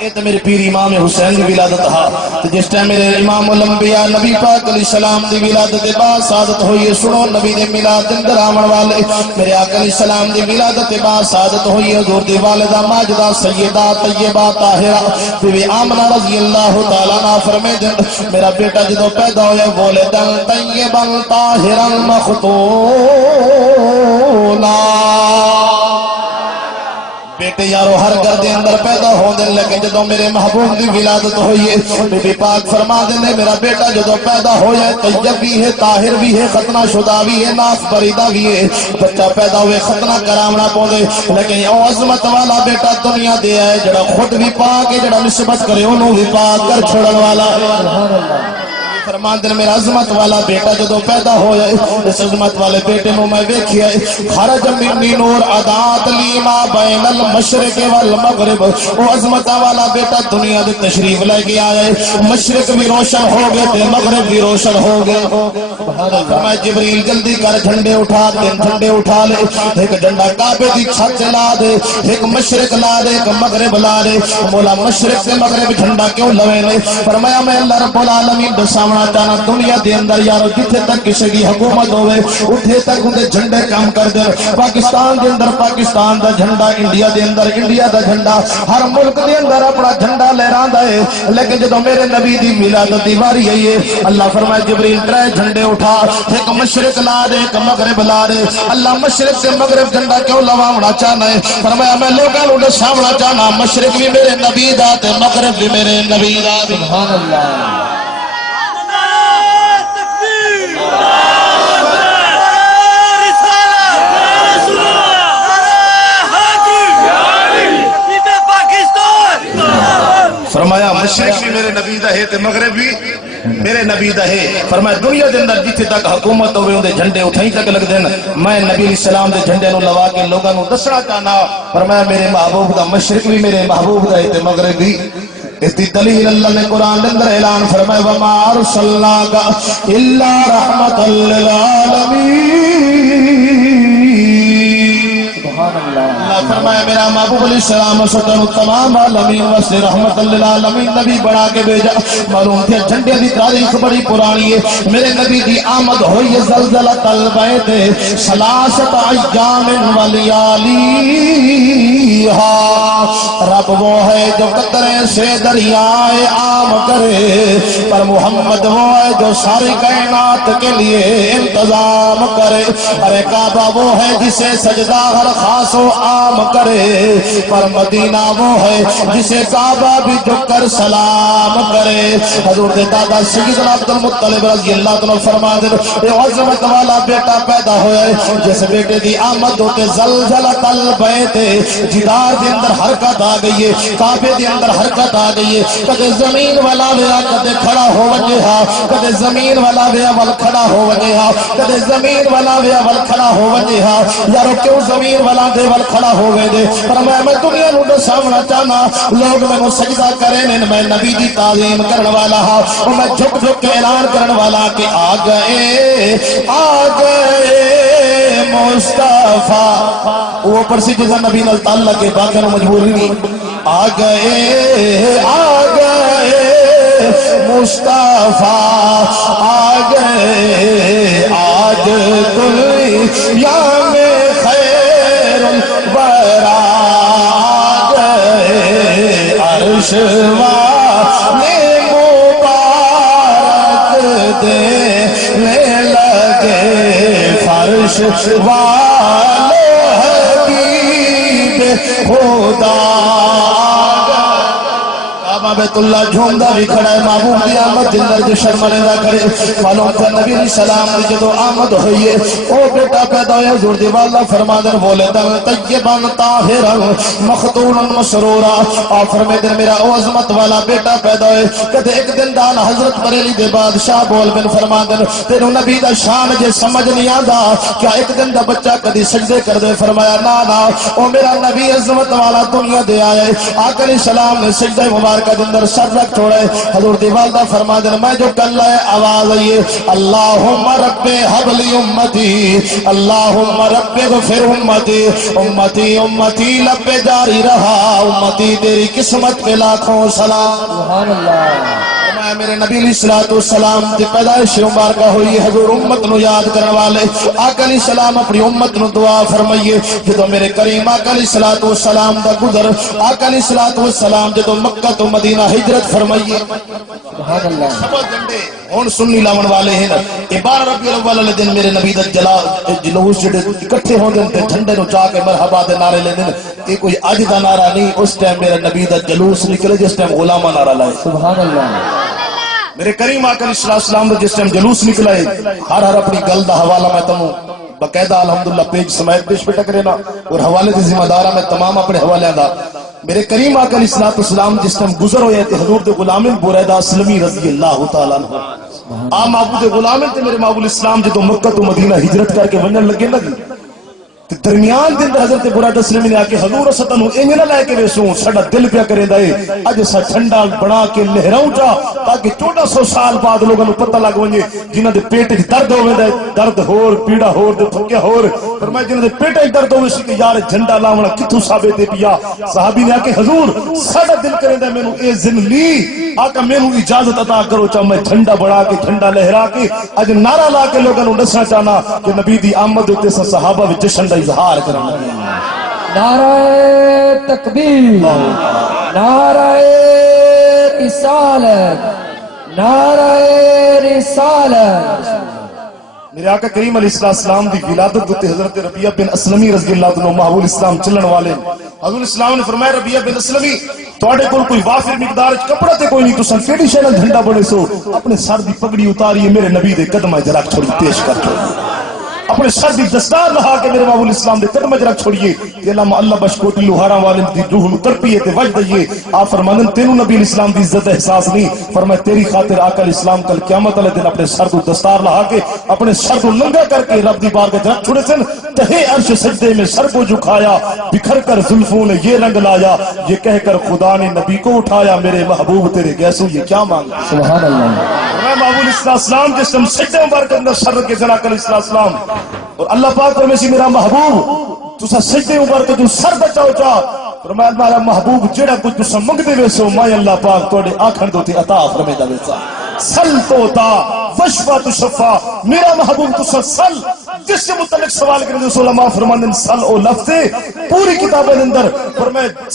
اے تو میرے پیر امام حسین دی ولادت تھا، جس ٹائم میرے امام الانبیاء نبی پاک علیہ السلام دی ولادت بعد سعادت ہوئی ہے، سنو نبی دے میلاد اندر آمن والے میرے آقا علیہ السلام دی ولادت بعد سعادت ہوئی ہے، حضور دی والدہ ماجدہ سیدہ طیبہ طاہرہ بی بی آمنہ رضی اللہ تعالیٰ عنہ فرمے دن میرا بیٹا جدو پیدا ہویا ولدن طیبا طاہرا مختونا، بیٹے یارو ہر گھر دے اندر پیدا ہو دے، لیکن جدو میرے محبوب دی ولادت ہوئی ہے بی بی پاک فرما دینے میرا بیٹا جدو پیدا ہویا ہے طیب بھی ہے، طاہر بھی ہے، ختنہ شدہ بھی ہے، ناف بریدہ بھی ہے، بچہ پیدا ہوئے ختنہ کرامنا پودے، لیکن او عظمت والا بیٹا دنیا دے آئے جڑا خود بھی پاک ہے، جڑا نسبت کرے انہوں بھی پاک کر چھوڑن والا ہے۔ فرمان دن میرا عظمت والا بیٹا جدو پیدا ہویا ہے، اس عظمت والے بیٹے نو میں دیکھیا ہے، خرج منی نور عدات لیما بین المشرق والمغرب، وہ عظمت والا بیٹا دنیا دے تشریف لے کے آیا ہے، مشرق بھی روشن ہو گئے تھے، مغرب بھی روشن ہو گئے۔ فرمایا جبریل جلدی کر جھنڈے اٹھا، 3 جھنڈے اٹھا لے، ایک جھنڈا کعبے دی چھت سے لا دے، ایک مشرق لا دے، ایک مغرب لا دے۔ مولا مشرق سے مغرب جھنڈا کیوں لوے نے؟ فرمایا میں اللہ رب العالمین بسامنا چاہنا دنیا دے اندر یارو جتھے تک کسی کی حکومت ہوئے اٹھے تک اندھے جھنڈے کام کر دے، پاکستان دے اندر پاکستان دا جھنڈا، انڈیا دے اندر انڈیا دا جھنڈا، ہر ملک دے اندر اپنا جھنڈا لہران دا ہے، لیکن جدو میرے نبی دی ولادت دی واری ہے اللہ فرمائے جبریل 3 جھنڈے اٹھا، ایک مشرق لا دے، ایک مغرب لا دے۔ اللہ مشرق سے مغرب جھنڈا کیوں لواونا چاہنا ہے؟ فرمایا میں لوگاں نوں دساونا چاہنا مشرق بھی میرے نبی دا تے مغرب بھی میرے نبی دا۔ سبحان اللہ۔ فرمایا مشرق بھی میرے نبی دا ہے تے مغرب بھی میرے نبی دا ہے۔ فرمایا دنیا دے اندر جتھے تک حکومت ہوئے اندے جھنڈے اٹھائیں تک لگ دین، میں نبی علیہ السلام دے جھنڈے نو لوا کے لوگاں نو دسنا چاہنا، فرمایا میرے محبوب دا مشرق بھی میرے محبوب دا ہے تے مغرب بھی۔ اس دی دلیل اللہ نے قرآن اندر اعلان فرمایا وما ارسلناک الا رحمتا للعالمین۔ سبحان اللہ۔ اللہ فرمایا میرا محبوب علیہ السلام ستن تمام عالمین واسطے رحمت للعالمین نبی بنا کے بھیجا. معلوم تھے جھنڈے دی تاریخ بڑی پرانی ہے. میرے نبی دی آمد ہوئی زلزلۃ البیت ثلاثۃ ایام ولیالیھا. رب وہ ہے جو قطرے سے دریائے عام کرے پر محمد وہ ہے جو ساری کائنات کے لیے انتظام کرے. ارے کعبہ وہ ہے جسے سجدہ ہر خاص و عام کرے پر مدینہ وہ ہے جسے کعبہ بھی جھک کر سلام کرے. حضور دے دادا سیدنا عبد المطلب رضی اللہ عنہ فرما دے اے عظمت والا بیٹا پیدا ہویا ہے جس بیٹے دی آمد ہوتے زلزلۃ البیت جدار دے اندر حرکت آ گئی ہے, کعبے دے اندر حرکت آ گئی ہے. کدے زمین والا ویا کدے کھڑا ہو وجہا, کدے زمین والا ویا ول کھڑا ہو وجہا, کدے زمین والا ویا ول کھڑا ہو وجہا. یارو کیوں زمین والا دے ول کھڑا ہو گئے دے پر میں دنیا نو دساونا چاہنا لوگ مینوں سجدہ کرے نے میں نبی دی تعظیم کرن والا ہاں اور میں جھک جھک کے اعلان کرن والا کہ آ گئے مصطفیٰ. وہ پر سی جزا نبی نال تعلق کے باقی مجبور نہیں. آ گئے مصطفیٰ آ گئے آج دنیا میں خیر الورا آ گئے عرش والے مبارک دینے لگے فرش والے حبیب خدا. بیت اللہ جھومدا بھی کھڑا ہے محبوب دی آمد جندر جو شرمنے دا کرے. معلوم تھا نبی علیہ السلام کی جدو آمد ہوئی ہے او بیٹا پیدا ہویا حضور دی والا فرما دن بولے دن طیبا طاہرا مختونا مسرورا. اور فرمے دن میرا او عظمت والا بیٹا پیدا ہوئے. کدے ایک دن دان حضرت بریلی دے بادشاہ بول بن فرما دن تینو نبی دا شان جے سمجھ نہیں آندا کیا ایک دن دا بچہ کدی سجدے کر دے. فرمایا نا نا او میرا نبی عظمت والا دنیا دے آئے. آقا علیہ السلام نے سجدہ مبارکہ اندر سر رکھ چھوڑے. حضور دی والدہ فرما دے میں جو کل ہے آواز آئیے اللہم رب حبلی امتی اللہم رب غفر امتی امتی امتی لب جاری رہا امتی تیری قسمت پہ لاکھوں سلام. سبحان اللہ. میرے نبی علیہ السلام کی پیدائش مبارکہ ہوئی. حضور امت نو یاد کرنے والے آقا علیہ السلام اپنی امت نو دعا فرمائیے. جدو میرے کریم آقا علیہ السلام دا گزر آقا علیہ السلام جدو مکہ تو مدینہ ہجرت فرمائیے. سبحان اللہ. سب جھنڈے ہن سنی لاون والے ہیں اے 12 ربیع الاول والے دن میرے نبی دا جلوس جڑے اکٹھے ہوندے تے جھنڈے نو چا کے مرحبا دے نعرے لیندے. اے کوئی اج دا نعرہ نہیں, اس ٹائم میرے نبی دا جلوس نکلے جس ٹائم غلامہ نعرہ لائے. سبحان اللہ. میرے کریم آقا علیہ السلام دا جس ٹائم جلوس نکلا ہے ہر اپنی گل دا حوالہ میں تموں باقاعدہ الحمدللہ پیج سمیت پیش پہ ٹکرے نا اور حوالے دی ذمہ دارہ میں تمام اپنے حوالے دا. میرے کریم آقا علیہ السلام جس ٹائم گزر ہوئے تھے حضور دے غلام بریدہ اسلمی رضی اللہ تعالیٰ عنہ آ معبود غلام تے میرے معبود اسلام جدو مکہ تو مدینہ ہجرت کر کے ونجن لگے لگی درمیان دن حضرت براد اسلمی نے آکے حضور ستنو انہیں نہ لائے کے ویسوں سڑا دل پیا کریں دائے اج سا ٹھنڈا بنا کے لہراؤں جا تاکہ 1400 سال بعد لوگوں نے پتہ لگ ونجے جنہ دے پیٹ درد ہوئے دائے درد ہور پیڑا ہور دے تھکیا ہور فرمائے جنہ دے پیٹ درد ہوئے سی کہ یار جھنڈا لاؤنا کتھو ثابت دے پیا. صحابی نے آکے حضور سڑا دل کریں دائے میں نو اے زن لی آقا میں نو اجازت عطا کرو چاہ میں جھنڈا بڑھا کے جھنڈا لہرا کے اج نعرہ لا کے لوگوں نے نسنا چاہنا کہ نبی دی آمد ہوتے سا صحابہ وچ جشن دا اظہار کرنا. نعرہ تکبیر, نعرہ رسالت, نعرہ رسالت. میرے آقا کریم علیہ السلام دی ولادت دوتے حضرت ربیعہ بن اسلمی رضی اللہ عنہ محبوب اسلام چلن والے حضور اسلام نے فرمایا ربیعہ بن اسلمی توڑے کوئی وافر مقدار کپڑا تے کوئی نہیں تو سن کیڑی شے نال جھنڈا بنے سو اپنے سر دی پگڑی اتاری میرے نبی دے قدمہ وچ رکھ چھوڑی پیش کر چھوڑی اپنے سر دی دستار لہا کے میرے محبوب اسلام دے قدمہ وچ رکھ چھوڑیے کہ اللہ اللہ بشکوٹی لوہاراں والے دی روح نو تڑپیے تے وجد دئیے. آپ فرماندن تینوں نبی اسلام دی عزت احساس نہیں فرمایا تیری خاطر آقا علیہ السلام کل قیامت والے دن اپنے سر کو دستار لہا کے اپنے سر کو ننگا کر کے رب دی بارگاہ رکھ چھوڑے سن تہے عرش سجدے میں سر کو جھکایا بکھر کر زلفوں نے یہ رنگ لایا یہ کہہ کر خدا نے نبی کو اٹھایا میرے محبوب تیرے گیسو یہ کیا مانگا. سبحان اللہ. میں محبوب اسلام جس سجدے مبارک اندر سر کے جنا کر اسلام اور اللہ پاک فرمائے سی میرا محبوب تسا سجدے مبارک جو سر بچاؤ چا فرمایا میرا محبوب جڑا کچھ تسا منگدے ویسو میں اللہ پاک تواڈے آکھن دے عطا فرمائدا ویسا سل تو تا وشفا تو شفا میرا محبوب تسا سل جس سے متعلق سوال کرنے دے علماء فرماندے سل او لفظ پوری کتاب دے اندر فرمایا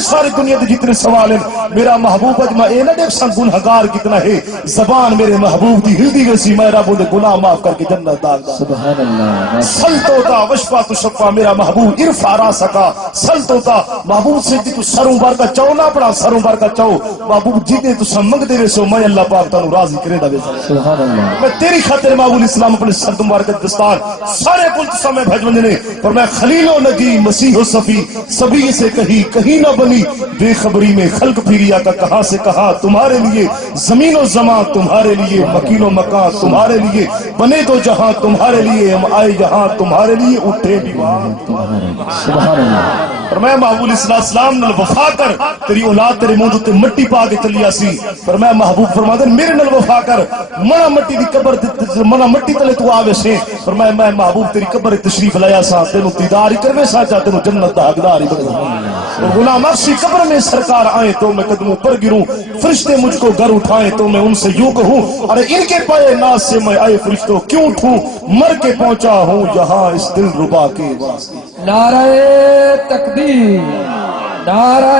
ساری دنیا دے جتنے سوال ہیں میرا محبوب اج میں اے نہ دیکھ سن گنہگار کتنا ہے زبان میرے محبوب دی ہلدی ویسی میں رب دے گناہ معاف کر کے جنت داخل سبحان اللہ سل تو تا وشفا تو شفا میرا محبوب ارفع راسکا سل تو تا محبوب سے تو سروں بار کا چاو نہ پڑا سروں بار کا چاو محبوب جیتے تو سمنگ دے ویسو میں اللہ پاک تانوں راضی کرے دا ویسا سبحان اللہ میں تیری خاطر محبوب اسلام اپنے سر مبارک دستار سارے کل سمے بھیج بندے نے اور میں خلیل و نجی مسیح و صفی سبھی سے کہیں نہ بنی بے خبری میں خلق پھریا کا کہاں سے کہا تمہارے لیے زمین و زمان تمہارے لیے مکین و مکان تمہارے لیے بنے تو جہاں تمہارے لیے ہم آئے جہاں تمہارے لیے اٹھے بھی سبحان اللہ پر میں محبوب اسلام نل وفا کر تیری اولاد تیرے منہ تے مٹی پا کے چلیا سی پر میں محبوب فرما دے میرے نل وفا کر منا مٹی دی قبر منا مٹی تلے تو آوے سے پر میں محبوب تیری قبر تشریف لایا سا تینو دیدار کروے سا چا تینو جنت دا حقدار اور گناہ معافی قبر میں سرکار آئے تو میں قدموں پر گروں فرشتے مجھ کو گھر اٹھائیں تو میں ان سے یوں کہوں ارے ان کے پائے ناز سے میں آئے فرشتوں کیوں اٹھوں مر کے پہنچا ہوں یہاں اس دل ربا کے واسطے نعرہ تکبیر نعرہ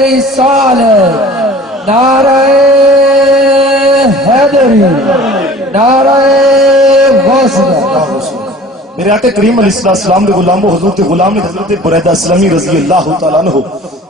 رسالت نعرہ حیدری نعرہ غوثیہ میرے آقا کریم علیہ السلام دے غلام و حضور دے غلام حضرت بریدہ اسلامی رضی اللہ تعالیٰ عنہ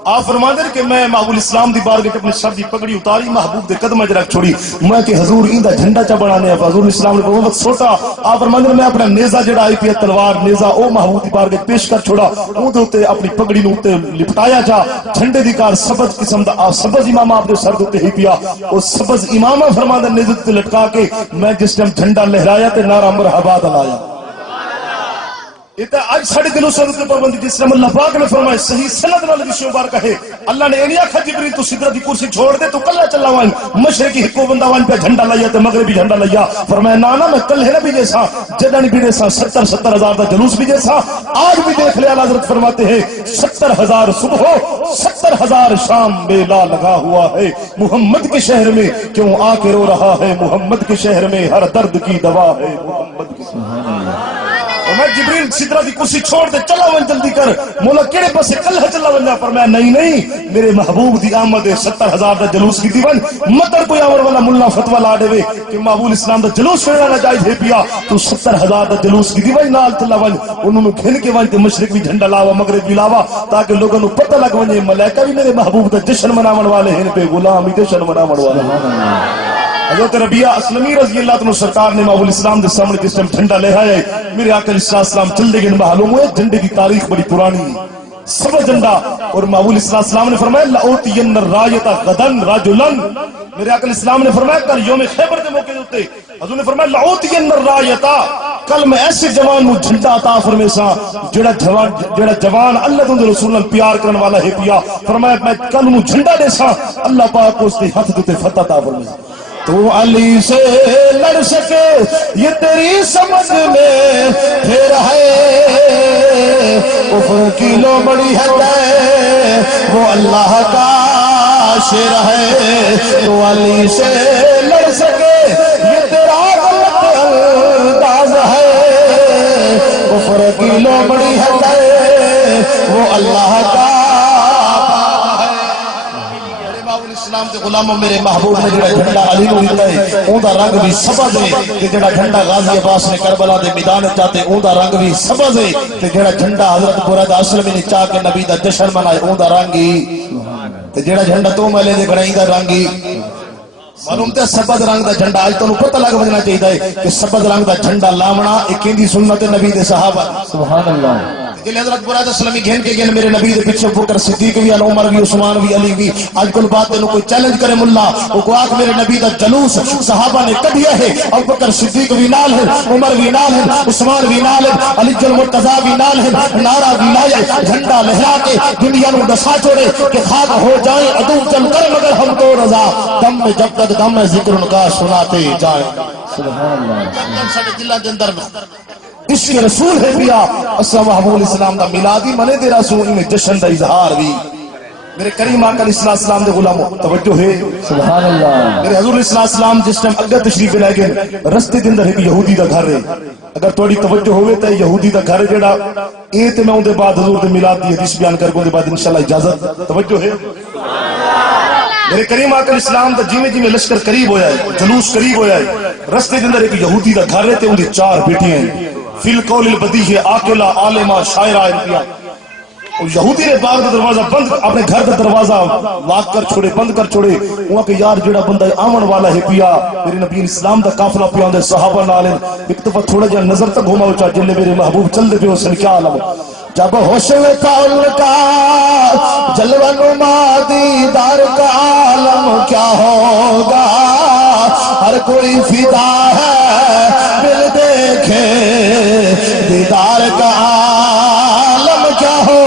آپ فرماندے کہ میں محبوب اسلام دی بارگاہ اپنے سر دی پگڑی اتاری محبوب دے قدم وچ رکھ چھوڑی میں کہ حضور ایندا جھنڈا چا بنانے حضور اسلام نے بہت سوٹا آپ فرماندے میں اپنا نیزہ جڑا آئی پیا تلوار نیزہ او محبوب دی بارگاہ پیش کر چھوڑا اون دے اوتے اپنی پگڑی نو اوتے لپٹایا جا جھنڈے دی کار سبز قسم دا سبز امام آپ دے سر دے اوتے ہی پیا او سبز امامہ فرماندے نیزے تے لٹکا کے میں جس ٹائم جھنڈا لہرایا تے نعرہ مرحبا لایا آج ساڑھے دلوں سے رکھنے پر بندی جس نے اللہ پاک نے فرمائے صحیح سند والا جسے مبارکہ ہے اللہ نے انہی آکھا جبریل تو صدرہ دی کرسی چھوڑ دے تو کلہ چلا وائن مشرقی حکو بندہ وائن پہ جھنڈا لیا تے مغربی جھنڈا لیا فرمائے نانا میں کل ہے نبی جیسا جدانی بھی جیسا 70,000 دا جلوس بھی جیسا آج بھی دیکھ لیا حضرت فرماتے ہیں 70,000 صبح ہو 70,000 شام بیلا لگا ہوا ہے محمد کے شہر میں کیوں آ کے رو رہا ہے محمد کے شہر میں ہر درد کی دوا ہے محمد کے میں جبریل صدرہ دی کرسی چھوڑ دے چلا ون جلدی کر مولا کیڑے پاسے کلہ چلا ون جا فرمایا نہیں میرے محبوب دی آمد 70,000 دا جلوس کی دیون مطر کوئی آور والا ملا فتوہ لا دے کہ محبوب اسلام دا جلوس پھیرنا ناجائز ہے پیا تو 70,000 دا جلوس کی دیون نال چلا ون انہوں نے گھن کے ون تے مشرق بھی جھنڈا لاوا مغرب بھی لاوا تاکہ لوگوں کو پتہ لگ ونجے ملائکہ بھی میرے محبوب دا جشن مناون والے ہیں پہ غلام بھی جشن مناون والے ہیں حضرت ربیعہ اسلمی رضی اللہ عنہ سرکار نے محبوب اسلام دے سامنے جس ٹائم جھنڈا لہرایا ہے میرے آقا علیہ السلام چل دے گئے معلوم ہوئے جھنڈے کی تاریخ بڑی پرانی ہے سب جھنڈا اور محبوب السلام نے فرمایا لَأُوتِيَنَّ الرَّایَةَ غَدًا رَجُلًا میرے آقا علیہ السلام نے فرمایا کل یوم خیبر کے موقع ہوتے حضور نے فرمایا لَأُوتِيَنَّ الرَّایَةَ کل میں ایسے جوان کو جھنڈا عطا فرمے سا جڑا جوان اللہ دے رسول اللہ پیار کرنے والا ہے پیا فرمایا میں کل مو جھنڈا دے سا اللہ پاک اس دے ہاتھ تے فتح عطا فرمے تو علی سے لڑ سکے یہ تیری سمجھ میں پھر ہے کفر کی لو بڑی حد ہے وہ اللہ کا شیر ہے تو علی سے لڑ سکے یہ تیرا غلط انداز ہے کفر کی لو بڑی حد ہے وہ اللہ کا اسلام دے غلاموں میرے محبوب نے جڑا جھنڈا علی نو دتا ہے اون دا رنگ بھی سبز ہے کہ جڑا جھنڈا غازی عباس نے کربلا دے میدان چاہتے اون دا رنگ بھی سبز ہے کہ جڑا جھنڈا حضرت بریدہ اسلمی نے چاہ کے نبی دا جشن منائے اون دا رنگ ہی تے جڑا جھنڈا تو ملے دے گڑائی دا رنگ ہی معلوم تے سبز رنگ دا جھنڈا اج تو پتہ لگ وجنا چاہیے کہ سبز رنگ دا جھنڈا لاونا ایک دی سنت نبی دے صحابہ سبحان اللہ کہ حضرت برادر اسلامی گھن کے گن میرے نبی دے پیچھے بکر صدیق بھی عمر بھی عثمان بھی علی بھی آج کل بات تے کوئی چیلنج کرے ملا او کو آکھ میرے نبی دا جلوس صحابہ نے کڈیا ہے ابو بکر صدیق بھی نال ہے عمر بھی نال ہے عثمان بھی نال ہے علی المرتضی بھی نال ہے نعرہ بھی لائے جھنڈا لہرا کے دنیا نو دسا چھوڑے کہ خاک ہو جائیں عدو چل کر مگر ہم تو رضا دم میں جب تک دم میں ذکر ان کا سناتے جائیں سبحان اللہ جب تک سارے دلاں دے اندر عشق رسول ہے پیا اسا محمود اسلام دا میلادی منے دے رسول میں جشن دا اظہار بھی میرے کریم آقا علیہ السلام دے غلاموں توجہ ہے سبحان اللہ میرے حضور علیہ السلام جس ٹائم اگر تشریف لے گئے رستے دے اندر ایک یہودی دا گھر ہے اگر تھوڑی توجہ ہوئے تے یہودی دا گھر جڑا اے تے میں اون دے بعد حضور دے میلاد دی حدیث بیان کر کے اون دے بعد انشاءاللہ اجازت توجہ ہے میرے کریم آقا علیہ السلام دا جیویں جیویں لشکر قریب ہویا ہے جلوس قریب ہویا ہے رستے دے اندر ایک یہودی دا گھر ہے تے اون دی 4 بیٹیاں ہیں فی القول البدیع عاقلہ عالمہ شاعرہ ربیہ یہودی نے باغ کا دروازہ بند اپنے گھر کا دروازہ لاک کر چھوڑے بند کر چھوڑے وہاں کہ یار جڑا بندہ آمن والا ہے پیا میرے نبی اسلام دا قافلہ پیا ہوندے صحابہ نال ایک دفعہ تھوڑا جہا نظر تک گھوما چا جن میرے محبوب چل دے پے حسن کیا عالم جب ہوش میں تھا ان کا جلوہ نما دیدار کا عالم کیا ہوگا ہر کوئی فدا ہے دل دیکھے دیدار کا عالم کیا ہو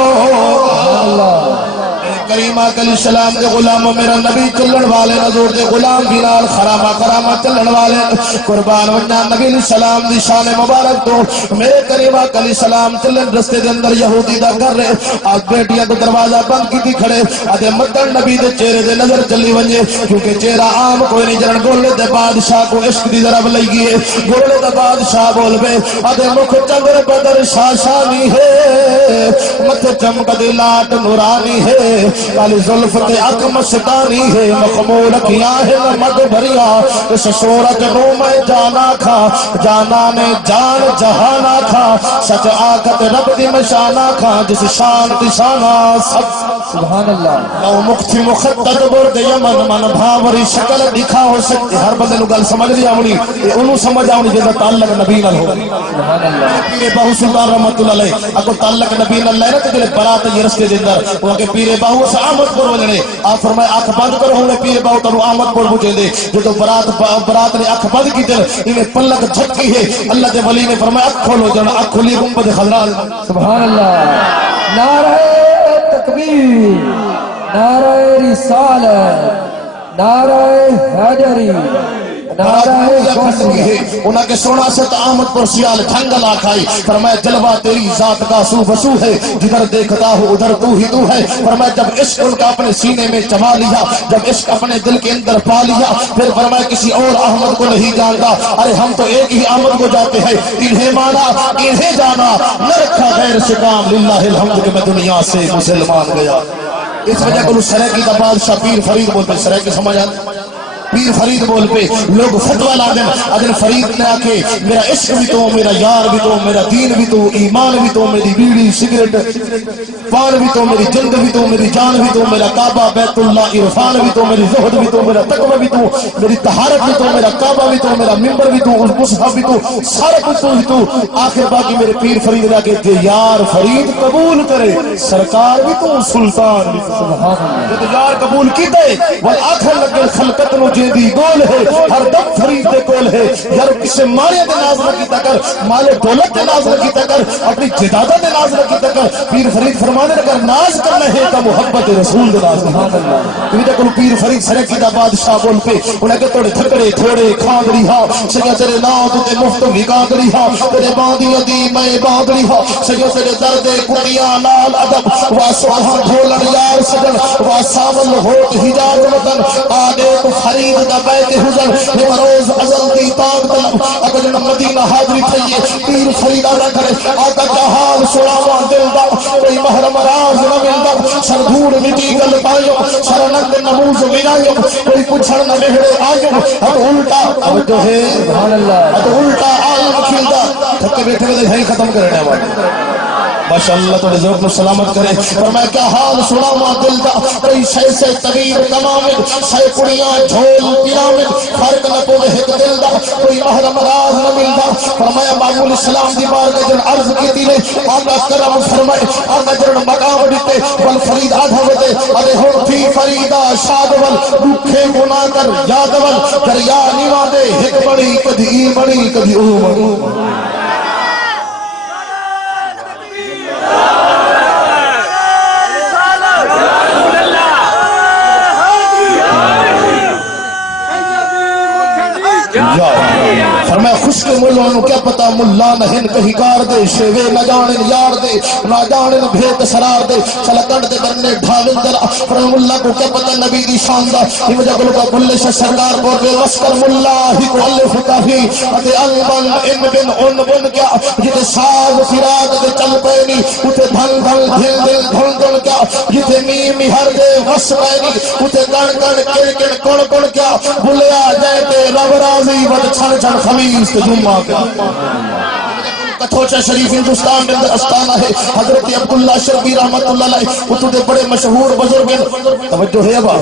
کریم آقا علیہ السلام کے غلاموں میرا نبی چلن والے حضور دے غلام بلال خرامہ خرامہ چلن والے قربان ونجا نبی علیہ السلام دی شان مبارک تو میرے کریم آقا علیہ السلام چلن رستے دے اندر یہودی دا کر رہے آج بیٹیاں کو دروازہ بند کی تھی کھڑے آدھے مدن نبی دے چہرے دے نظر چلی ونجے کیونکہ چہرہ عام کوئی نہیں جرن گولے دے بادشاہ کو عشق دی ضرب لگی ہے گولے دے بادشاہ بول بے آدھے مکھ چمر بدر شاشانی ہے مت چمک دی لاٹ نورانی ہے کالی ظلف تے اک مستانی ہے مخمول کیا ہے مد بھریا اس صورت رو میں جانا کھا جانا نے جان جہانا کھا سچ آقت رب دی مشانا کھا جس شان تشانا سب سبحان اللہ لو مختی مخدد برد یمن من بھاوری شکل دکھا ہو سکتی ہر بندے نو گل سمجھ لیا ہونی انہوں سمجھ آونی جیسا تعلق نبی نال ہو سبحان اللہ پیر باہو سلطان رحمت اللہ علیہ اکو تعلق نبی نال لے رہے تھے برات یہ رستے دے اندر وہ کہ پیر باہو سے آمد پر ولنے آپ فرمائے آنکھ بند کرو ہونے پیر باہو تنو آمد پر مجھے دے جو تو برات نے آنکھ بند کی تر انہیں پلک جھٹکی ہے اللہ دے ولی نے فرمائے آنکھ کھولو جانا آنکھ کھولی گنبد خضرال سبحان اللہ نعرہ تکبیر نعرہ رسالت نعرہ حیدری انہاں کے سونا سے آمد پر سیال جھنگل آکھائی فرمایا جلوہ تیری ذات کا سو بسو ہے جدھر دیکھتا ہو ادھر تو ہی تو ہے فرمایا جب عشق ان کا اپنے سینے میں جما لیا جب عشق اپنے دل کے اندر پا لیا پھر فرمایا کسی اور احمد کو نہیں جانتا ارے ہم تو ایک ہی احمد کو جاتے ہیں انہیں مانا انہیں جانا نہ رکھا غیر سے کام للہ الحمد کہ میں دنیا سے مسلمان گیا اس وجہ کو سرائکی کا بادشاہ پیر فرید بولتے سرائکی سمجھ آتا پیر فرید بول پہ لوگ فتوہ لا دیں اگر فرید نے آکے میرا عشق بھی تو میرا یار بھی تو میرا دین بھی تو ایمان بھی تو میری بیڑی سگریٹ پان بھی تو میری جلد بھی تو میری جان بھی تو میرا کعبہ بیت اللہ عرفان بھی تو میری زہد بھی تو میرا تقوی بھی تو میری طہارت بھی تو میرا کعبہ بھی تو میرا ممبر بھی تو مصحف بھی تو سارا کچھ تو ہی تو آخر باقی میرے پیر فرید نے کہ یار فرید قبول کرے سرکار بھی تو سلطان بھی تو یار قبول کی دے والآخر لگے خلقت نو دی گول ہے ہر دم فرید دے کول ہے یار کسے مارے دے ناز نہ کیتا کر مال دولت دے ناز نہ کیتا کر اپنی جدادت دے ناز نہ کیتا کر پیر فرید فرمانے اگر ناز کرنا ہے تو محبت رسول دے ناز سبحان اللہ تو تے پیر فرید سرکی دا بادشاہ بول پہ انہاں کہ توڑے تھکڑے تھوڑے کھاندڑی ہا سگا تیرے نام تے مفت وکاندڑی ہا تیرے باندیاں دی میں باندڑی ہا سگا تیرے درد کڑیاں نال ادب وا سبحان ڈھولن یار سجن وا ساول ہوت حجاز وطن آدے تو فرید دا بیت حضر یہ مروز ازل دی تاغ طلب اگر جنہ مدینہ حاضری تھئیے پیر فرید آدھا کرے آقا کا حال سلامان دل دا کوئی محرم راز نہ مل دا سردھور مٹی گل پائیو سرنند نموز منائیو کوئی پچھڑ نہ مہرے آئیو اب الٹا اب جو ہے اب الٹا عالم کھل دا تھکے بیٹھے میں دے ختم کرنے والے ماشاءاللہ تو ذوق کو سلامت کرے فرمایا کیا حال سناواں دل دا کوئی شے سے طبیب تمام شے کڑیاں جھول پیرامد فرق نہ پوے ایک دل دا کوئی محرم راز نہ ملدا فرمایا معمول اسلام دی بارگاہ جن عرض کیتی نے آقا کرم فرمائے آقا جن مقام دتے ول فرید آدھا وتے ارے ہن تھی فریدا شاد ول دکھے گناہ کر یاد ول دریا نیوا دے ایک بڑی کدی بڑی کدی او فرمایا خوش عشق ملوں نو کیا پتا ملا نہن کہیں گار دے شیوے نہ جانن یار دے نہ جانن بھیت سرار دے چلکڑ دے برنے ڈھاول در فرم اللہ کو کیا پتا نبی دی شان دا ہم جگل کا بلش سرکار کو بے وسکر ملا ہی کو الف کافی اتے انبن ان بن ان بن کیا جتے ساز فراق دے چل پینی اتے دھن دھن دھل دل دھن دھن کیا جتے میم ہر دے وس پینی اتے گن گن کڑ کڑ کڑ کڑ کیا بلیا جائے تے رب راضی ود چھن چھن خمیس تے جمعہ کیا کٹھوچا شریف ہندوستان کے اندر استانہ ہے حضرت عبداللہ شربی رحمت اللہ علیہ اتو دے بڑے مشہور بزرگ ہیں توجہ ہے با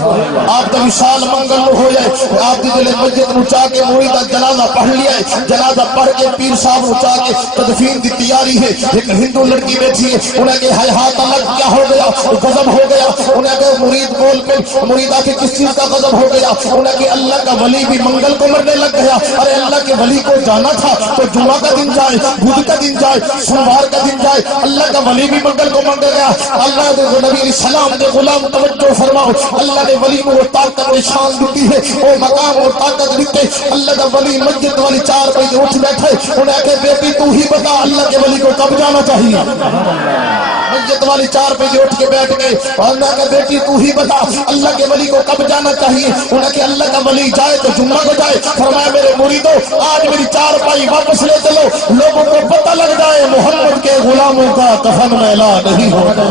آپ کا وشال منگل ہو جائے آپ دی دل مسجد نو چاہ کے مرید جنازہ پڑھ لیا ہے جنازہ پڑھ کے پیر صاحب نو چاہ کے تدفین دی تیاری ہے ایک ہندو لڑکی بیٹھی ہے انہیں کہ حیات الگ کیا ہو گیا غضب ہو گیا انہیں کہ مرید بول پہ مرید آ کے کس چیز کا غضب ہو گیا انہیں کہ اللہ کا ولی بھی منگل کو مرنے لگ گیا ارے اللہ کے ولی کو جانا تھا تو جمعہ کا دن جائے بدھ کا دن جائے سوموار کا دن جائے اللہ کا ولی بھی منگل کو منگل گیا اللہ دے نبی علیہ السلام دے غلام توجہ فرماؤ اللہ نے ولی کو وہ طاقت و شان دیتی ہے وہ مقام اور طاقت دیتے اللہ کا ولی مسجد والی 4 بجے اٹھ بیٹھے انہیں کہ بیٹی تو ہی بتا اللہ کے ولی کو کب جانا چاہیے مسجد والی 4 بجے اٹھ کے بیٹھ گئے اور اللہ کا بیٹی تو ہی بتا اللہ کے ولی کو کب جانا چاہیے انہیں کہ اللہ کا ولی جائے تو جمعہ کو جائے فرمایا میرے مریدو آج میری 4 پائی واپس لے چلو لوگوں کو پتہ لگ جائے محمد کے غلاموں کا کفن میلا نہیں ہوتا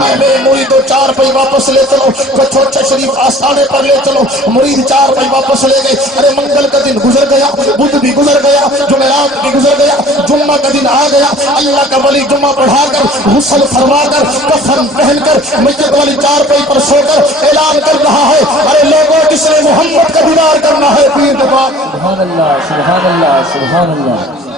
میرے مریدو 4 پائی واپس لے چلو کچھوچا شریف آستانے پر لے چلو مرید 4 پائی واپس لے گئے ارے منگل کا دن گزر گیا بدھ بھی گزر گیا جمعرات بھی گزر گیا جمعہ کا دن آ گیا اللہ کا ولی جمعہ پڑھا کر غسل فرما کر کفن پہن کر مسجد والی 4 پائی پر سو کر اعلان کر رہا ہے ارے لوگوں جس نے محمد کا دیدار کرنا ہے پیر کے بعد سبحان اللہ سبحان اللہ سبحان اللہ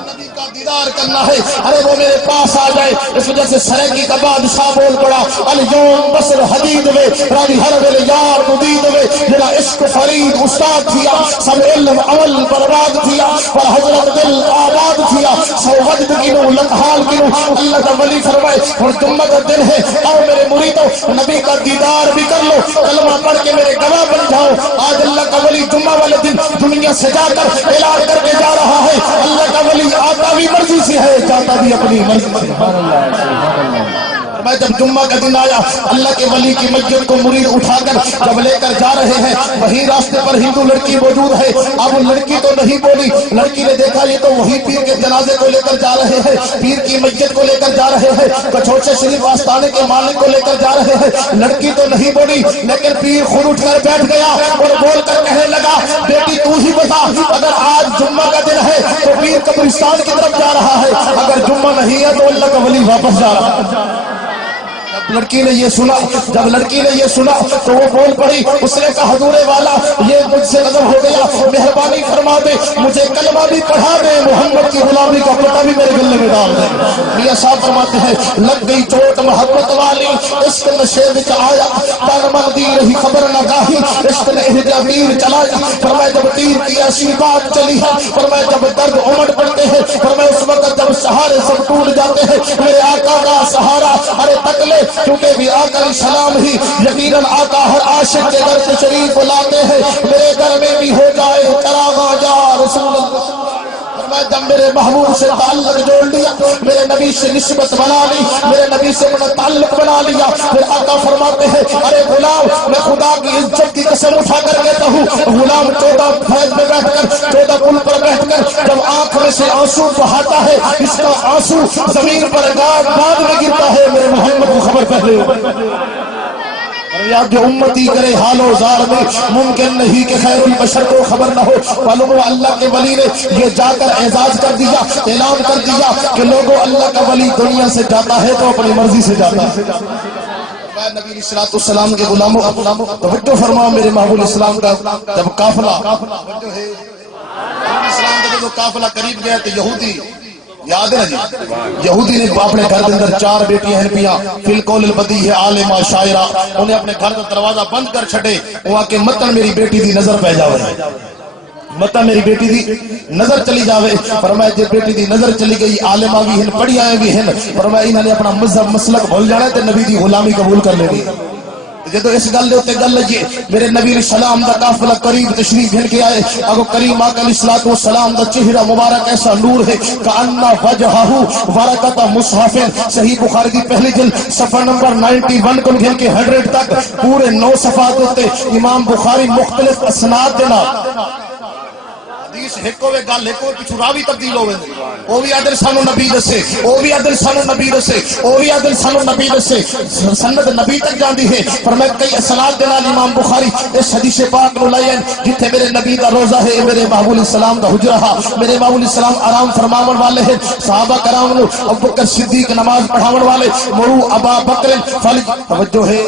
دیدار کرنا ہے ارے وہ میرے پاس آ جائے اس وجہ سے سرنگی کا بادشاہ بول پڑا الیوم بصر حدید میں راوی ہر ویلے یار مدید میں جنا عشق فرید استاد تھیا سب علم عمل برباد تھیا پر حضرت دل آباد تھیا سو وجد گنو لکحال گنو اللہ کا ولی فرمائے اور جمعہ کا دن ہے آؤ میرے مریدو نبی کا دیدار بھی کر لو کلمہ پڑھ کے میرے گواہ بن جاؤ آج اللہ کا ولی جمعہ والے دن دنیا سے جا کر اعلان کر کے جا رہا ہے اللہ کا ولی آتا بھی مرضی سے ہے جاتا بھی اپنی مرضی سے سبحان اللہ سبحان اللہ میں جب جمعہ کا دن آیا اللہ کے ولی کی مسجد کو مرید اٹھا کر جب لے کر جا رہے ہیں وہی راستے پر ہندو لڑکی موجود ہے اب لڑکی تو نہیں بولی لڑکی نے دیکھا یہ تو وہی پیر کے جنازے کو لے کر جا رہے ہیں پیر کی مسجد کو لے کر جا رہے ہیں کچھوچے شریف آستانے کے مالک کو لے کر جا رہے ہیں لڑکی تو نہیں بولی لیکن پیر خود اٹھ کر بیٹھ گیا اور بول کر کہنے لگا بیٹی تو ہی بتا اگر آج جمعہ کا دن ہے تو پیر قبرستان کی طرف جا رہا ہے اگر جمعہ نہیں ہے تو اللہ کا ولی واپس جا رہا ہے لڑکی نے یہ سنا جب لڑکی نے یہ سنا تو وہ بول پڑی اس نے کہا حضور والا یہ مجھ سے غضب ہو گیا مہربانی فرما دے مجھے کلمہ بھی پڑھا دے محمد کی غلامی کا پتہ بھی میرے گلے میں ڈال دے میاں صاحب فرماتے ہیں لگ گئی چوٹ محبت والی عشق نشے وچ آیا تن من دی رہی خبر نہ گاہی عشق نے ہجا تیر چلایا فرمایا جب تیر کی ایسی بات چلی ہے فرمایا جب درد امڑ پڑتے ہیں فرمایا اس وقت جب سہارے سب ٹوٹ جاتے ہیں میرے آقا کا سہارا ارے تک لے کیونکہ بھی آقا علیہ السلام ہی یقیناً آقا ہر عاشق کے گھر سے شریف لاتے ہیں میرے گھر میں بھی ہو جائے چراغاں جا رسول اللہ جب میرے محبوب سے تعلق جوڑ لیا میرے نبی سے نسبت بنا لی میرے نبی سے اپنا تعلق بنا لیا پھر آقا فرماتے ہیں ارے غلام میں خدا کی عزت کی قسم اٹھا کر کہتا ہوں غلام 14 فیض میں بیٹھ کر 14 پل پر بیٹھ کر جب آنکھ میں سے آنسو بہاتا ہے اس کا آنسو زمین پر بعد میں گرتا ہے میرے محمد کو خبر پہلے جو امتی کرے حال و زار میں ممکن نہیں کہ خیر البشر کو خبر نہ ہو معلوم اللہ کے ولی نے یہ جا کر اعزاز کر دیا اعلان کر دیا کہ لوگوں اللہ کا ولی دنیا سے جاتا ہے تو اپنی مرضی سے جاتا ہے نبی علیہ الصلوۃ والسلام کے غلاموں توجہ فرماؤ میرے محبوب اسلام کا جب قافلہ توجہ ہے اسلام کا جب قافلہ قریب گیا تو یہودی یاد ہے نا جی یہودی نے اپنے گھر کے اندر 4 بیٹیاں ہیں پیا فی القول البدی ہے عالمہ شاعرہ انہیں اپنے گھر کا دروازہ بند کر چھڑے وہاں کے متن میری بیٹی دی نظر پہ جاوے متن میری بیٹی دی نظر چلی جاوے فرمایا جی بیٹی دی نظر چلی گئی عالمہ بھی ہیں پڑھی آئے بھی ہیں فرمایا انہوں نے اپنا مذہب مسلک بھول جانا ہے تو نبی دی غلامی قبول کر لے گی جدو اس گل دے اوتے گل لگی میرے نبی علیہ السلام دا قافلہ قریب تشریف گھن کے آئے اگو کریم آقا علیہ السلام دا چہرہ مبارک ایسا نور ہے کأنہ وجہہ ورقۃ مصحف صحیح بخاری دی پہلی جلد صفحہ نمبر 91 کو گھن کے 100 تک پورے 9 صفحات ہوتے امام بخاری مختلف اسناد دینا حدیث ایک ہوئے گل ایک ہوئے پچھو راوی تبدیل ہوئے او بھی عدل سانو نبی دسے او بھی عدل سانو نبی دسے او بھی عدل سانو نبی دسے سند نبی تک جاندی ہے پر میں کئی اسناد دینا امام بخاری اس حدیث پاک نو لائن جتھے میرے نبی دا روزہ ہے میرے محبوب علیہ السلام دا حجرہ میرے محبوب علیہ السلام آرام فرماون والے ہیں صحابہ کرام نو ابو بکر صدیق نماز پڑھاون والے مرو ابا بکر فلج توجہ ہے